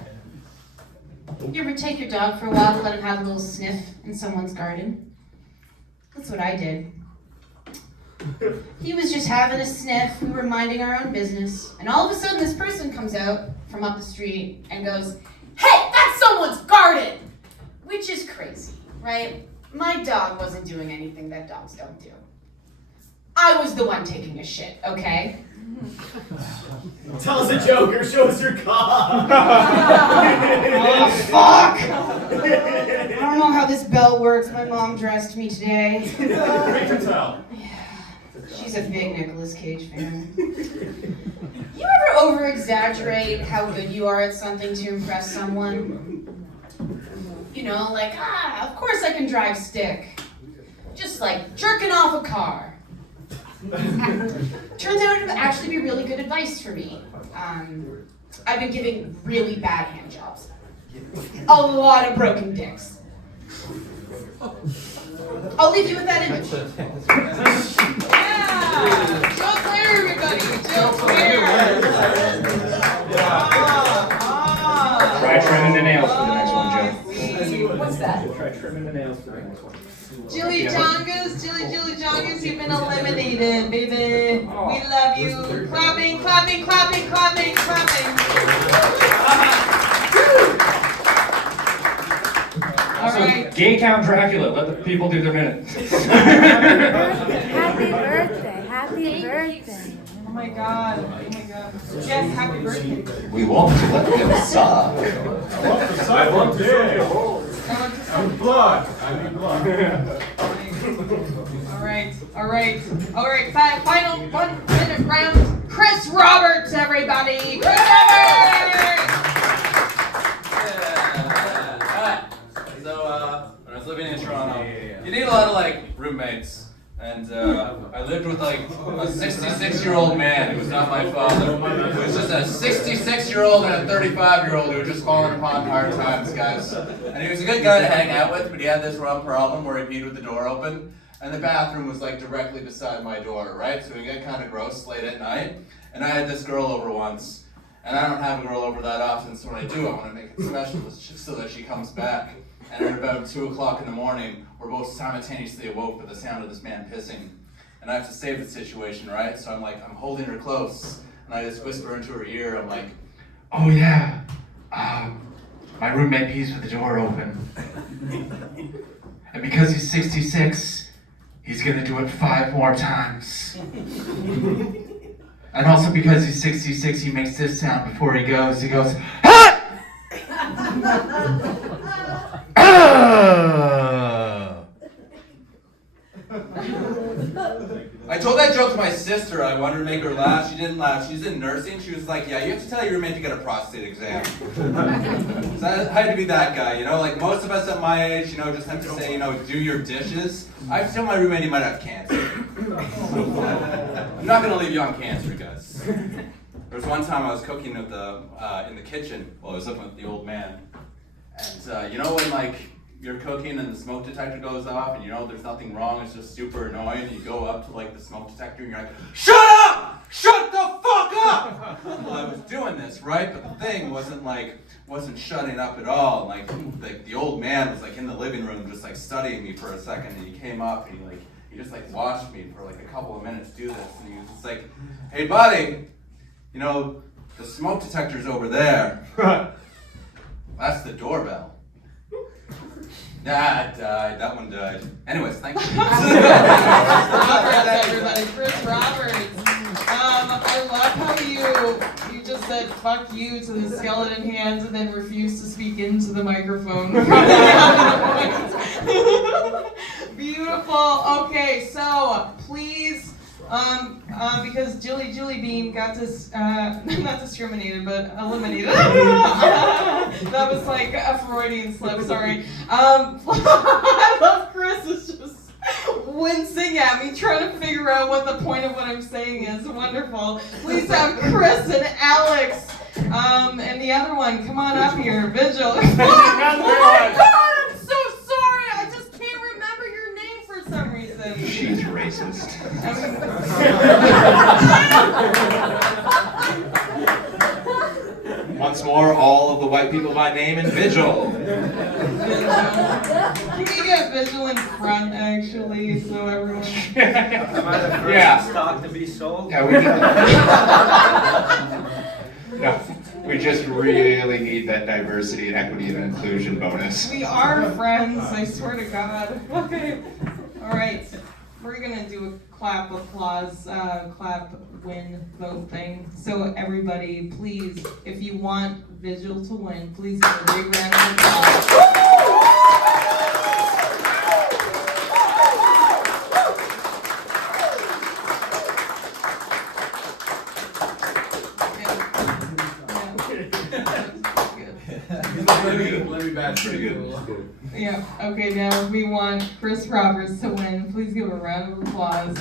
You ever take your dog for a walk, let him have a little sniff in someone's garden? That's what I did. He was just having a sniff, we were minding our own business, and all of a sudden this person comes out from up the street and goes, "Hey, that's someone's garden!" Which is crazy, right? My dog wasn't doing anything that dogs don't do. I was the one taking a shit, okay? Tell us a joke or show us your cock. Oh, fuck! I don't know how this bell works. My mom dressed me today. Paper towel. She's a big Nicolas Cage fan. You ever over-exaggerate how good you are at something to impress someone? You know, like, of course I can drive stick. Just like jerking off a car. Turns out it would actually be really good advice for me. I've been giving really bad hand jobs. A lot of broken dicks. I'll leave you with that image. Yeah! Jill Clare, everybody! Jill Clare! Try trimming the nails for the next one, Joe. What's that? Try trimming the nails for the next one. Jilly Jongas, you've been eliminated, baby. We love you. Clapping, clapping, clapping, clapping, clapping. All right. Gay Count Dracula, let the people do their minute. Happy birthday, happy birthday. Oh my god, oh my god. Yes, happy birthday. We won't let them suck. I want dick. I'm blood. I need blood. All right. Final 1 minute round. Chris Roberts, everybody. Chris Roberts. Alright. So, when I was living in Toronto, you need a lot of like roommates. And I lived with like a 66-year-old man who was not my father. It was just a 66-year-old and a 35-year-old who were just falling upon hard times, guys. And he was a good guy to hang out with, but he had this one problem where he peed with the door open. And the bathroom was like directly beside my door, right? So it got kind of gross late at night. And I had this girl over once. And I don't have a girl over that often, so when I do, I want to make it special so that she comes back. And at about 2 o'clock in the morning, we're both simultaneously awoke by the sound of this man pissing. And I have to save the situation, right? So I'm holding her close, and I just whisper into her ear, I'm like, "Oh yeah, my roommate pees with the door open. And because he's 66, he's gonna do it 5 more times. And also because he's 66, he makes this sound before he goes, "Ah!" I told that joke to my sister. I wanted to make her laugh. She didn't laugh. She's in nursing. She was like, "Yeah, you have to tell your roommate to get a prostate exam." So I had to be that guy, you know? Like most of us at my age, you know, just have to say, you know, do your dishes. I have to tell my roommate he might have cancer. I'm not gonna leave you on cancer, guys. There was one time I was cooking with in the kitchen while I was living with the old man. And you know when like you're cooking and the smoke detector goes off and you know there's nothing wrong, it's just super annoying, and you go up to like the smoke detector and you're like, "Shut up! Shut the fuck up!" Well, I was doing this, right? But the thing wasn't shutting up at all. Like the old man was like in the living room just like studying me for a second, and he came up and he just like watched me for like a couple of minutes do this, and he was just like, "Hey buddy, you know, the smoke detector's over there." That's the doorbell. Nah, it died. That one died. Anyways, thank you. Roberts, everybody. Chris Roberts. I love how you just said "fuck you" to the skeleton hands and then refused to speak into the microphone. Beautiful. Okay, so please. Because Julie Bean got not discriminated, but eliminated. That was like a Freudian slip, sorry. I love Chris is just wincing at me, trying to figure out what the point of what I'm saying is. Wonderful. Please have Chris and Alex, and the other one, come on up here, Vigil. Oh my God, I'm so sorry, I just can't remember your name for some reason. She's racist. Once more, all of the white people by name and Vigil. Can we get Vigil in front, actually, so everyone... Am I the first Yeah. stock to be sold? Yeah, no, we just really need that diversity and equity and inclusion bonus. We are friends, I swear to God. Okay. All right. We're going to do a clap applause, clap win vote thing. So everybody, please, if you want Vigil to win, please give a big round of applause. Let me back. Pretty good. Yeah, okay, now we want Chris Roberts to win. Please give a round of applause.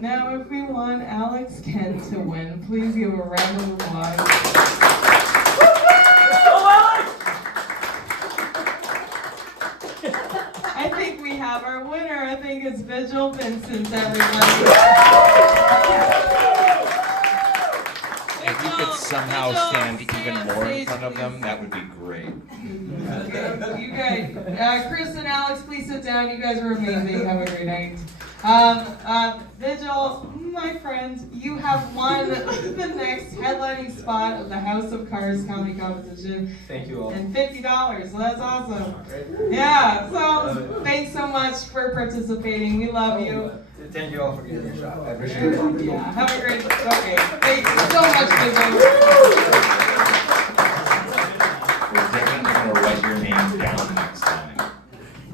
Now if we want Alex Kent to win, please give a round of applause. I think we have our winner. I think it's Vigil Vincent, everybody. If you could somehow stand even more in front of them, that would be great. Okay, you guys, Chris and Alex, please sit down. You guys are amazing. Have a great night. Vigil, my friend, you have won the next headlining spot of the House of Cards comedy competition. Thank you all. And $50, so that's awesome. Yeah, so thanks so much for participating. We love you. Thank you all for giving me a shot. I appreciate it. Yeah, have a great, okay. Thank you so much, Vigil. We're definitely going to write your name down next time.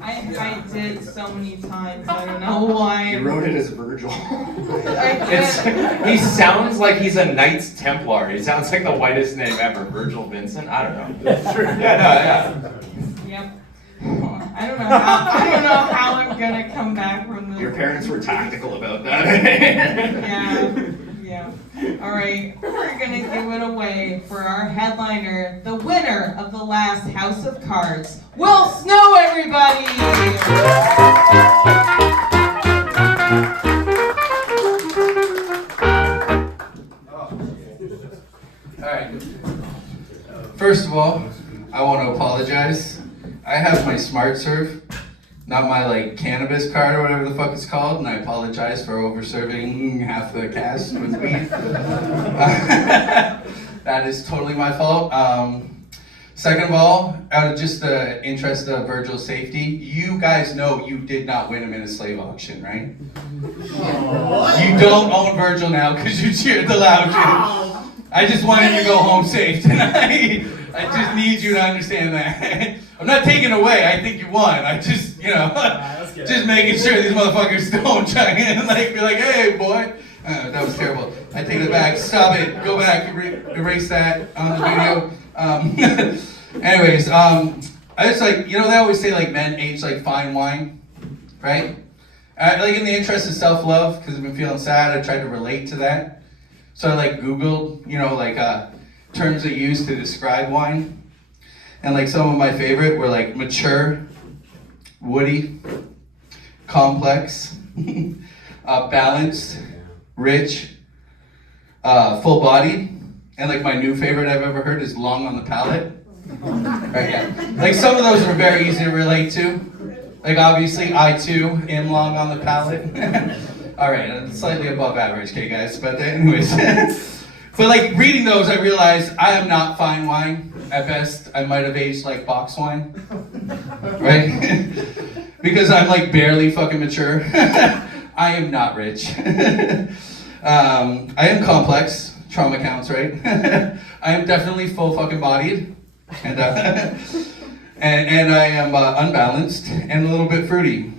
I did so many times, I don't know why. You wrote it as Virgil. I did. He sounds like he's a Knights Templar. He sounds like the whitest name ever. Virgil Vincent? I don't know. That's true. Yeah. Yep. I don't know how I'm gonna come back from this. Your parents were tactical about that. Yeah. All right, we're gonna give it away for our headliner, the winner of the last House of Cards, Will Snow, everybody! Alright. First of all, I want to apologize. I have my smart serve, not my like cannabis card or whatever the fuck it's called, and I apologize for over-serving half the cast with weed. That is totally my fault. Second of all, out of just the interest of Virgil's safety, you guys know you did not win him in a slave auction, right? You don't own Virgil now because you cheered the loud kid. I just wanted you to go home safe tonight. I just need you to understand that. I'm not taking away, I think you won. I just, just making sure these motherfuckers don't try and be like, hey boy. That was terrible. I take it back. Stop it. Go back. Erase that on the video. Anyways, I just they always say men age like fine wine, right? In the interest of self-love, because I've been feeling sad, I tried to relate to that. So I Googled, terms they use to describe wine. And some of my favorite were mature, woody, complex, balanced, rich, full-bodied, and my new favorite I've ever heard is long on the palate. Right, yeah. Some of those were very easy to relate to. Obviously, I too am long on the palate. All right, slightly above average, okay, guys. But anyways, But like reading those, I realized I am not fine wine. At best, I might have aged like box wine, right? Because I'm like barely fucking mature. I am not rich. I am complex. Trauma counts, right? I am definitely full fucking bodied, and and I am unbalanced and a little bit fruity.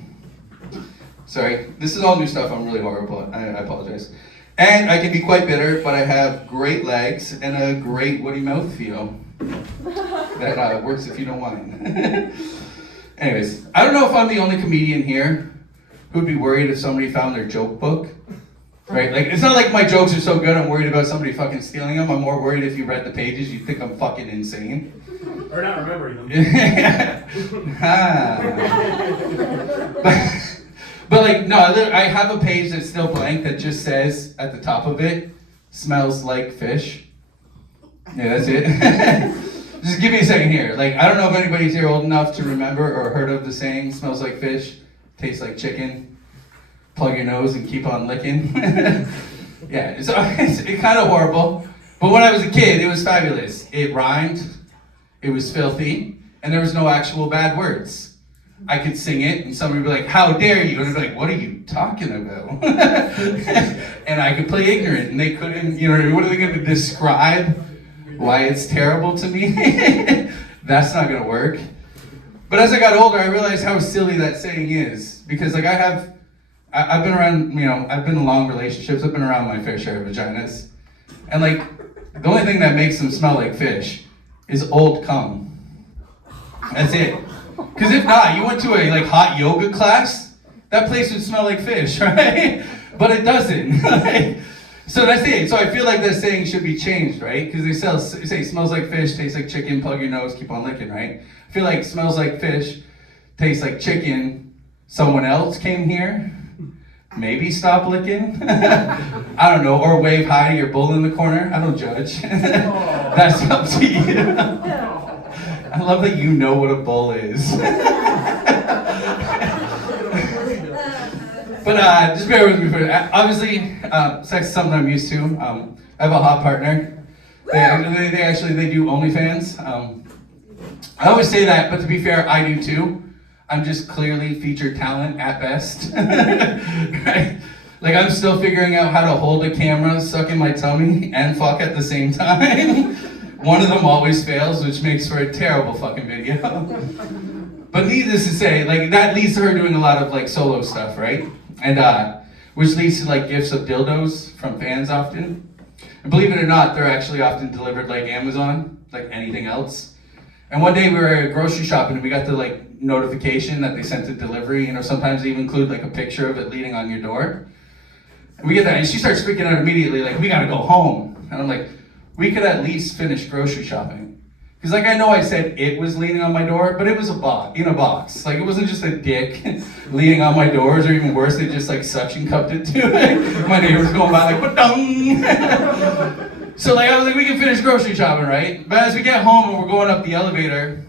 Sorry, this is all new stuff. I'm really horrible. I apologize. And I can be quite bitter, but I have great legs and a great woody mouthfeel that works if you don't mind. Anyways, I don't know if I'm the only comedian here who'd be worried if somebody found their joke book. Right? Like, it's not like my jokes are so good I'm worried about somebody fucking stealing them. I'm more worried if you read the pages, you'd think I'm fucking insane. Or not remembering them. But like, no, I have a page that's still blank that just says at the top of it, smells like fish. Yeah, that's it. Just give me a second here. Like, I don't know if anybody's here old enough to remember or heard of the saying, smells like fish, tastes like chicken. Plug your nose and keep on licking. Yeah, it's kind of horrible. But when I was a kid, it was fabulous. It rhymed, it was filthy, and there was no actual bad words. I could sing it, and somebody would be like, how dare you? And I'd be like, what are you talking about? And I could play ignorant, and they couldn't, you know, what are they going to describe why it's terrible to me? That's not going to work. But as I got older, I realized how silly that saying is. Because like I've been around, you know, I've been in long relationships, I've been around my fair share of vaginas. And like, the only thing that makes them smell like fish is old cum. That's it. Because if not, you went to a like hot yoga class, that place would smell like fish, right? But it doesn't. So that's it. So I feel like that saying should be changed, right? Because they say smells like fish, tastes like chicken, plug your nose, keep on licking, right? I feel like smells like fish, tastes like chicken, someone else came here, maybe stop licking. I don't know, or wave hi to your bull in the corner. I don't judge. That's up to you. I love that you know what a bull is. But just bear with me for obviously, sex is something I'm used to. I have a hot partner. They do OnlyFans. I always say that, but to be fair, I do too. I'm just clearly featured talent at best. Right? Like I'm still figuring out how to hold a camera, suck in my tummy, and fuck at the same time. One of them always fails, which makes for a terrible fucking video. But needless to say, like that leads to her doing a lot of like solo stuff, right? And which leads to like gifts of dildos from fans often. And believe it or not, they're actually often delivered like Amazon, like anything else. And one day we were grocery shopping and we got the like notification that they sent a delivery. You know, sometimes they even include like a picture of it leaning on your door. And we get that, and she starts freaking out immediately, like, we gotta go home. And I'm like, we could at least finish grocery shopping. Because like I know I said it was leaning on my door, but it was in a box. Like it wasn't just a dick leaning on my doors, or even worse, they just like suction cupped it to it. My neighbors going by like, ba-dung. So like I was like, we can finish grocery shopping, right? But as we get home and we're going up the elevator,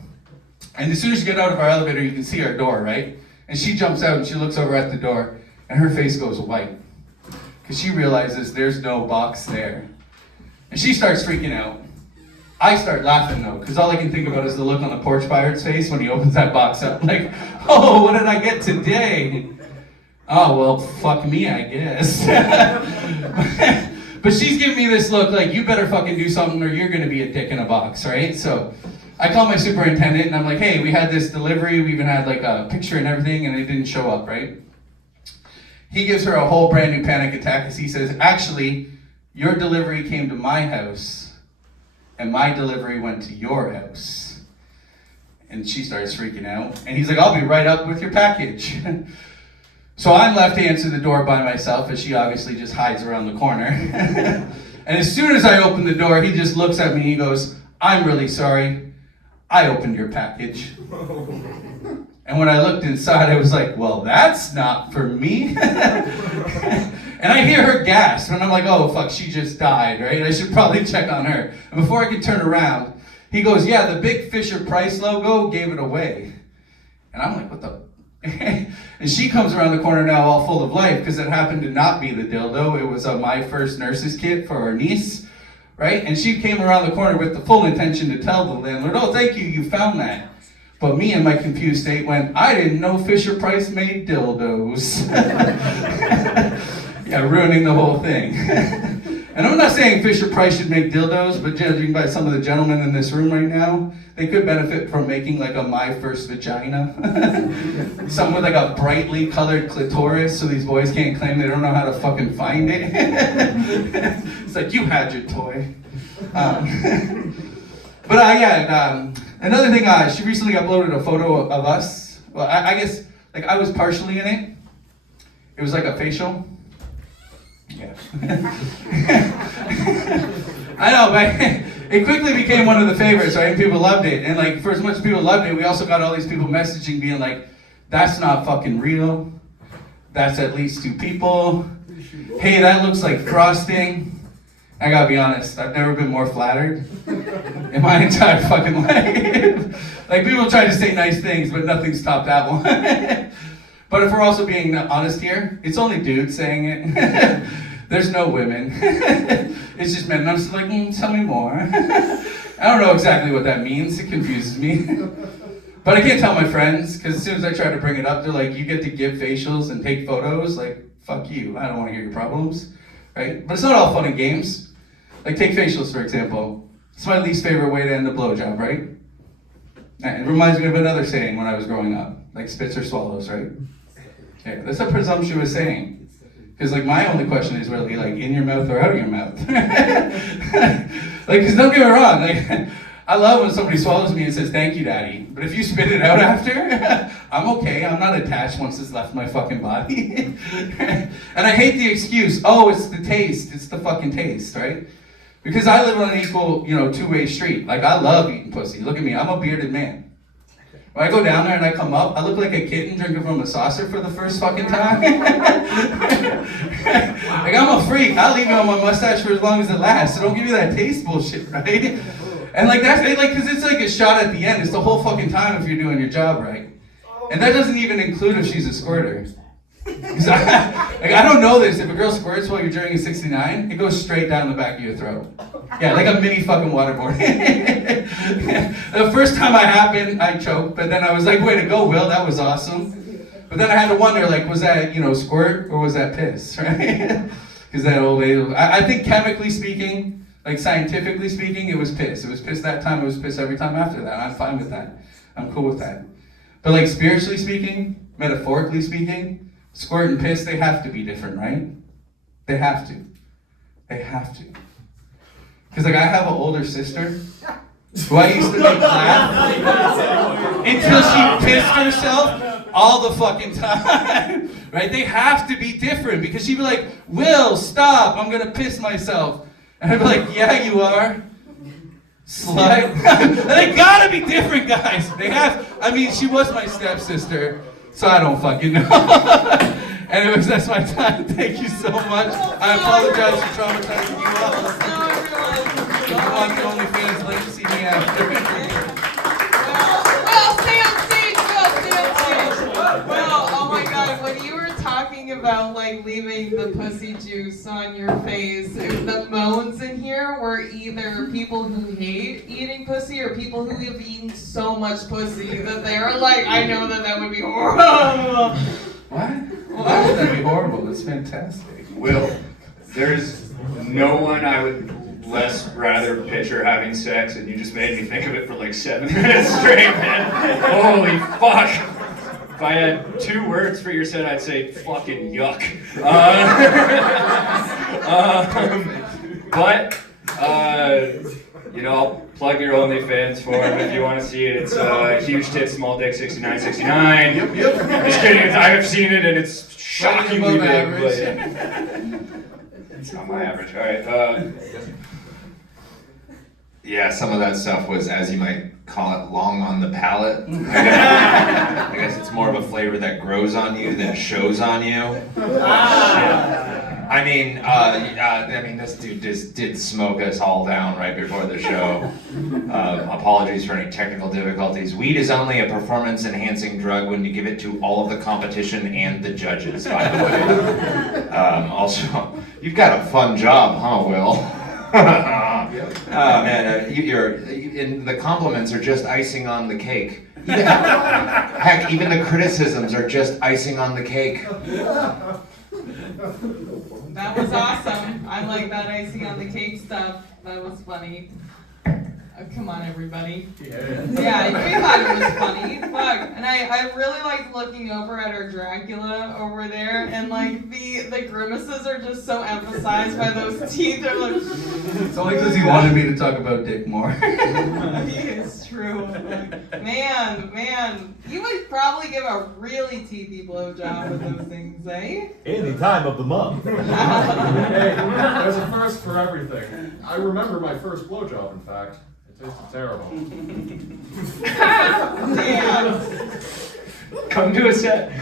and as soon as you get out of our elevator, you can see our door, right? And she jumps out and she looks over at the door, and her face goes white. Because she realizes there's no box there. And she starts freaking out. I start laughing though, because all I can think about is the look on the porch pirate's face when he opens that box up. Like, oh, what did I get today? Oh, well, fuck me, I guess. But she's giving me this look like, you better fucking do something or you're gonna be a dick in a box, right? So I call my superintendent and I'm like, hey, we had this delivery, we even had like a picture and everything, and it didn't show up, right? He gives her a whole brand new panic attack as he says, actually, your delivery came to my house and my delivery went to your house. And she starts freaking out. And he's like, I'll be right up with your package. So I'm left to answer the door by myself, as she obviously just hides around the corner. And as soon as I open the door, he just looks at me and he goes, I'm really sorry. I opened your package. And when I looked inside, I was like, well, that's not for me. And I hear her gasp, and I'm like, oh, fuck, she just died, right? I should probably check on her. And before I could turn around, he goes, yeah, the big Fisher-Price logo gave it away. And I'm like, what the? And she comes around the corner now all full of life, because it happened to not be the dildo. It was my first nurse's kit for our niece. right? And she came around the corner with the full intention to tell the landlord, oh, thank you, you found that. But me in my confused state went, I didn't know Fisher-Price made dildos. Yeah, ruining the whole thing. And I'm not saying Fisher-Price should make dildos, but judging by some of the gentlemen in this room right now, they could benefit from making like a My First Vagina. Something with like a brightly colored clitoris so these boys can't claim they don't know how to fucking find it. It's like, you had your toy. Another thing, she recently uploaded a photo of us. Well, I guess, like I was partially in it. It was like a facial. Yeah. I know, but it quickly became one of the favorites, right? And people loved it. And like, for as much as people loved it, we also got all these people messaging being like, that's not fucking real. That's at least 2 people. Hey, that looks like frosting. I gotta be honest, I've never been more flattered in my entire fucking life. Like, people try to say nice things, but nothing's topped that one. But if we're also being honest here, it's only dudes saying it. There's no women. It's just men. And I'm just like, tell me more. I don't know exactly what that means. It confuses me. But I can't tell my friends, because as soon as I try to bring it up, they're like, you get to give facials and take photos. Like, fuck you. I don't want to hear your problems. Right? But it's not all fun and games. Like, take facials, for example. It's my least favorite way to end a blowjob, right? And it reminds me of another saying when I was growing up. Like, spits or swallows, right? Yeah, that's a presumptuous saying. Because, like, my only question is really, like, in your mouth or out of your mouth? Like, because don't get me wrong, like, I love when somebody swallows me and says, thank you, daddy. But if you spit it out after, I'm okay. I'm not attached once it's left my fucking body. And I hate the excuse, oh, it's the taste. It's the fucking taste, right? Because I live on an equal, two-way street. Like, I love eating pussy. Look at me. I'm a bearded man. When I go down there and I come up, I look like a kitten drinking from a saucer for the first fucking time. Like, I'm a freak. I'll leave it on my mustache for as long as it lasts. So don't give me that taste bullshit, right? And like that's like, because it's like a shot at the end. It's the whole fucking time if you're doing your job right. And that doesn't even include if she's a squirter. I don't know this. If a girl squirts while you're drinking a 69, it goes straight down the back of your throat. Yeah, like a mini fucking waterboard. The first time it happened, I choked, but then I was like, way to go, Will, that was awesome. But then I had to wonder, like, was that, squirt or was that piss, right? Because that old lady, I think chemically speaking, like scientifically speaking, it was piss. It was piss that time, it was piss every time after that. I'm fine with that. I'm cool with that. But like spiritually speaking, metaphorically speaking, squirt and piss, they have to be different, right? They have to. They have to. Because like I have an older sister who I used to make laugh until she pissed herself all the fucking time. Right? They have to be different because she'd be like, Will, stop, I'm gonna piss myself. And I'd be like, yeah, you are. Slut. They gotta be different, guys. They have. I mean, she was my stepsister, so I don't fucking know. Anyways, that's my time. Thank you so much. I apologize for traumatizing you all. If you want the OnlyFans link, see me after. Well, stay on stage. Well, oh my God, when you were talking about like leaving the pussy juice on your face, the moans in here were either people who hate eating pussy or people who have eaten so much pussy that they're like, I know that would be horrible. What? Why would that be horrible? That's fantastic. Will, there's no one I would less rather picture having sex, and you just made me think of it for like 7 minutes straight, man. Holy fuck. If I had 2 words for your set, I'd say fucking yuck. I'll plug your OnlyFans for him if you want to see it. It's huge tits, small dick, 6969. Yep. Just kidding. I have seen it, and it's shockingly big. But, it's not my average. All right. Yeah, some of that stuff was, as you might call it, long on the palate. I guess it's more of a flavor that grows on you than shows on you. I mean, this dude just did smoke us all down right before the show. Apologies for any technical difficulties. Weed is only a performance-enhancing drug when you give it to all of the competition and the judges, by the way. Also, you've got a fun job, huh, Will? Oh man, the compliments are just icing on the cake. Heck, even the criticisms are just icing on the cake. That was awesome. I like that icing on the cake stuff. That was funny. Come on, everybody. Yeah, we thought it was funny. Fuck. And I really liked looking over at our Dracula over there, and like the grimaces are just so emphasized by those teeth. They're like. It's only because he wanted me to talk about Dick more. It's true. Man, you would probably give a really teethy blowjob with those things, eh? Any time of the month. Hey, there's a first for everything. I remember my first blowjob, in fact. It tasted terrible. Damn. Come to a set. I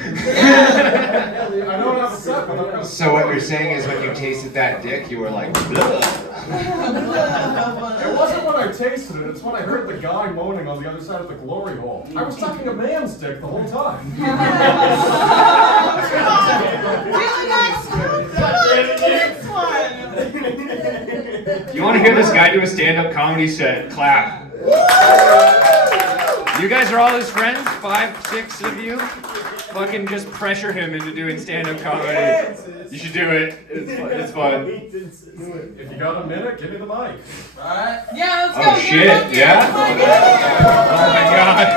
don't have a set, but I'm gonna. So what you're saying is when you tasted that dick, you were like, bleh. It wasn't when I tasted it, it's when I heard the guy moaning on the other side of the glory hole. I was sucking a man's dick the whole time. You want to hear this guy do a stand-up comedy set? Clap. You guys are all his friends? 5, 6 of you? Fucking just pressure him into doing stand-up comedy. You should do it. It's fun. If you got a minute, give me the mic. Alright. Yeah, let's go. Oh shit, yeah? Oh my god.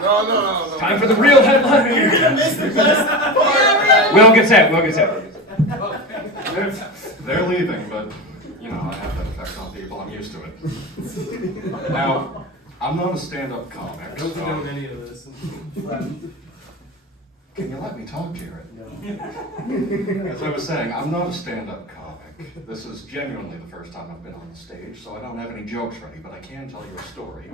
No. Time for the real headline. Will get set. They're leaving, but, you know, I have that effect on people. I'm used to it. Now, I'm not a stand-up comic. Don't so... know any of this. Can you let me talk, Jared? As I was saying, I'm not a stand-up comic. This is genuinely the first time I've been on the stage, so I don't have any jokes ready, but I can tell you a story.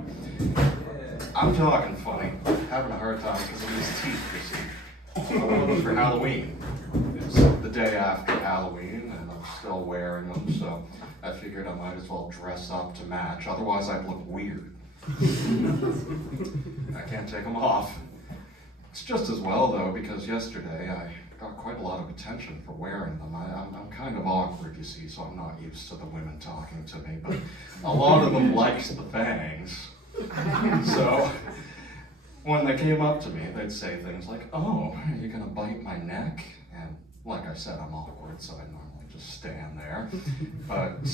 I'm talking funny, having a hard time because of these teeth, you see. For Halloween. It's the day after Halloween, and I'm still wearing them, so I figured I might as well dress up to match, otherwise I'd look weird. I can't take them off. It's just as well, though, because yesterday I got quite a lot of attention for wearing them. I'm kind of awkward, you see, so I'm not used to the women talking to me, but a lot of them liked the fangs. So when they came up to me, they'd say things like, "Oh, are you gonna bite my neck?" And like I said, I'm awkward, so I normally just stand there. But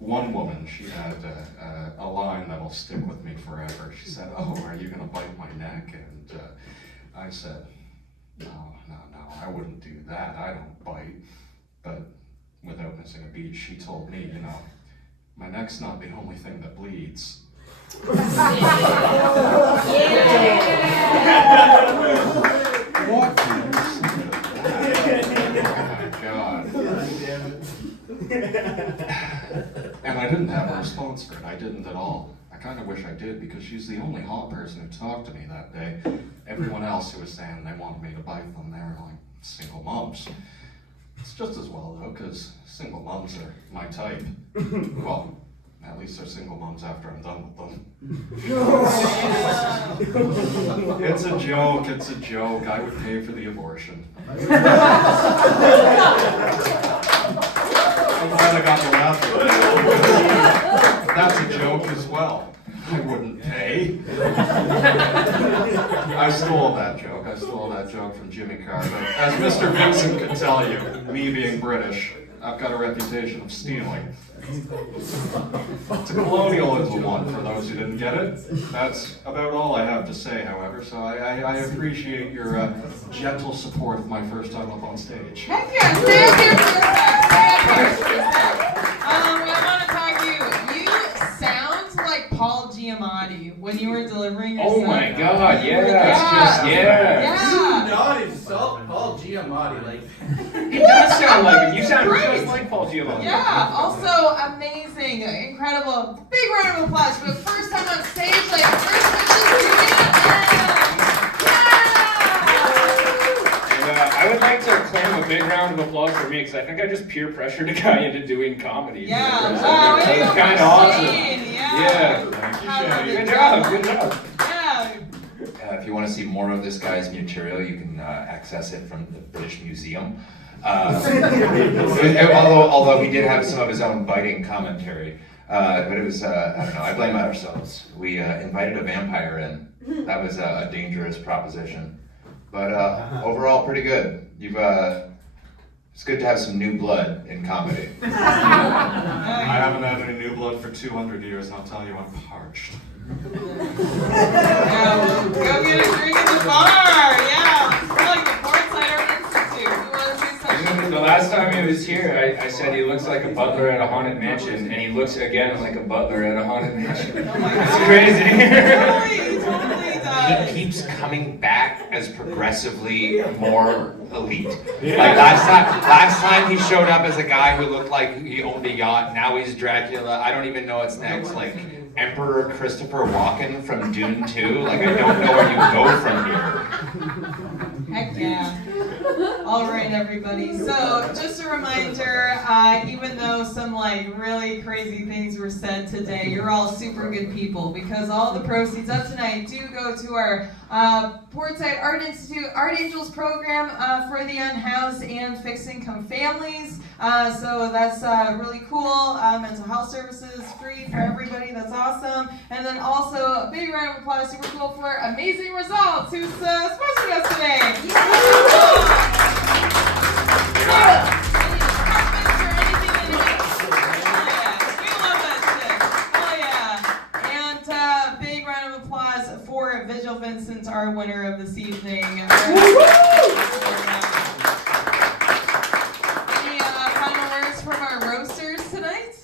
one woman, she had a line that'll stick with me forever. She said, "Oh, are you gonna bite my neck?" And I said, no, I wouldn't do that. I don't bite. But without missing a beat, she told me, you know, my neck's not the only thing that bleeds. What do you say to that? Oh my God. And I didn't have a response for it. I didn't at all. I kind of wish I did, because she's the only hot person who talked to me that day. Everyone else who was saying they wanted me to bite them, they were like single moms. It's just as well though, because single moms are my type. Well, at least they're single moms after I'm done with them. It's a joke, it's a joke. I would pay for the abortion. I'm glad I got the laugh. That's a joke as well. I wouldn't pay. I stole that joke. I stole that joke from Jimmy Carr. But as Mr. Vincent could tell you, me being British, I've got a reputation of stealing. It's a colonialism one, for those who didn't get it. That's about all I have to say, however, so I appreciate your gentle support of my first time up on stage. Heck yeah, stay up here for a sec. Stay up here for a sec. I want to talk to you. You sound like Paul Giamatti when you were delivering your Oh set. my God, yeah. Yeah. Naughty salt Paul Giamatti, like. It does sound like him. You sound just like Paul Giamatti. Yeah, also amazing, incredible. Big round of applause for the first time on stage, like first wishes to I would like to claim a big round of applause for me, because I think I just peer pressured a guy into doing comedy. Yeah, that was kind of awesome. Yeah. Good job. Yeah. if you want to see more of this guy's material, you can access it from the British Museum. Although he did have some of his own biting commentary. But it was, I don't know, I blame ourselves. We invited a vampire in. That was a dangerous proposition. But overall, pretty good. It's good to have some new blood in comedy. I haven't had any new blood for 200 years, and I'll tell you, I'm parched. Yeah, go get a drink at the bar. Yeah, it's like the Portside Art Institute. Who wants to say something? The last time he was here, I said he looks like a butler at a haunted mansion, and he looks again like a butler at a haunted mansion. Oh my God. It's crazy. He totally does. He keeps coming back as progressively more elite. Like last time he showed up as a guy who looked like he owned a yacht. Now he's Dracula. I don't even know what's next. Like Emperor Christopher Walken from Dune 2. Like I don't know where you go from here. Heck yeah. All right, everybody. So just a reminder, even though some like really crazy things were said today, you're all super good people because all the proceeds of tonight do go to our Portside Art Institute Art Angels program for the unhoused and fixed income families. So that's really cool. Mental health services free for everybody. That's awesome. And then also a big round of applause, super cool, for Amazing Results, who's sponsoring us today. Big round of applause for Vigil Vincent, our winner of this evening. Any final words from our roasters tonight?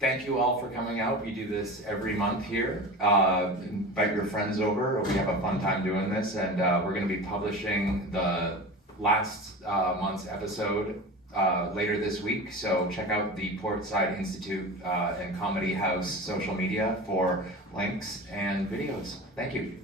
Thank you all for coming out. We do this every month here. Invite your friends over. We have a fun time doing this, and we're going to be publishing the last month's episode later this week. So check out the Portside Institute and Comedy House social media for links and videos. Thank you.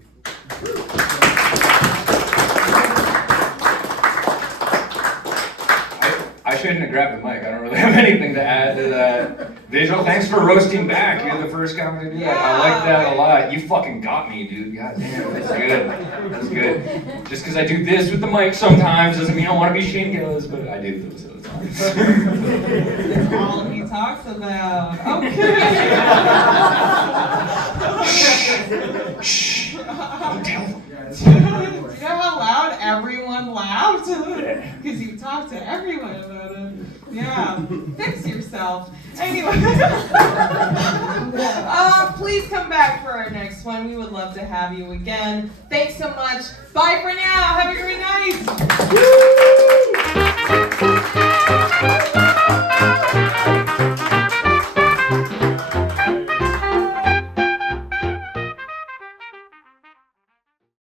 I shouldn't have grabbed the mic. I don't really have anything to add to that. Vigil, thanks for roasting back. You're the first comic to do that. I like that a lot. You fucking got me, dude. God damn, that's good. That's good. Just because I do this with the mic sometimes doesn't mean I want to be shameless, but I do those other times. That's all he talks about. Okay. Shh. Don't tell them. Do you know how loud everyone laughed? Because you talked to everyone about it. Yeah, fix yourself. Anyway, please come back for our next one. We would love to have you again. Thanks so much. Bye for now. Have a great night.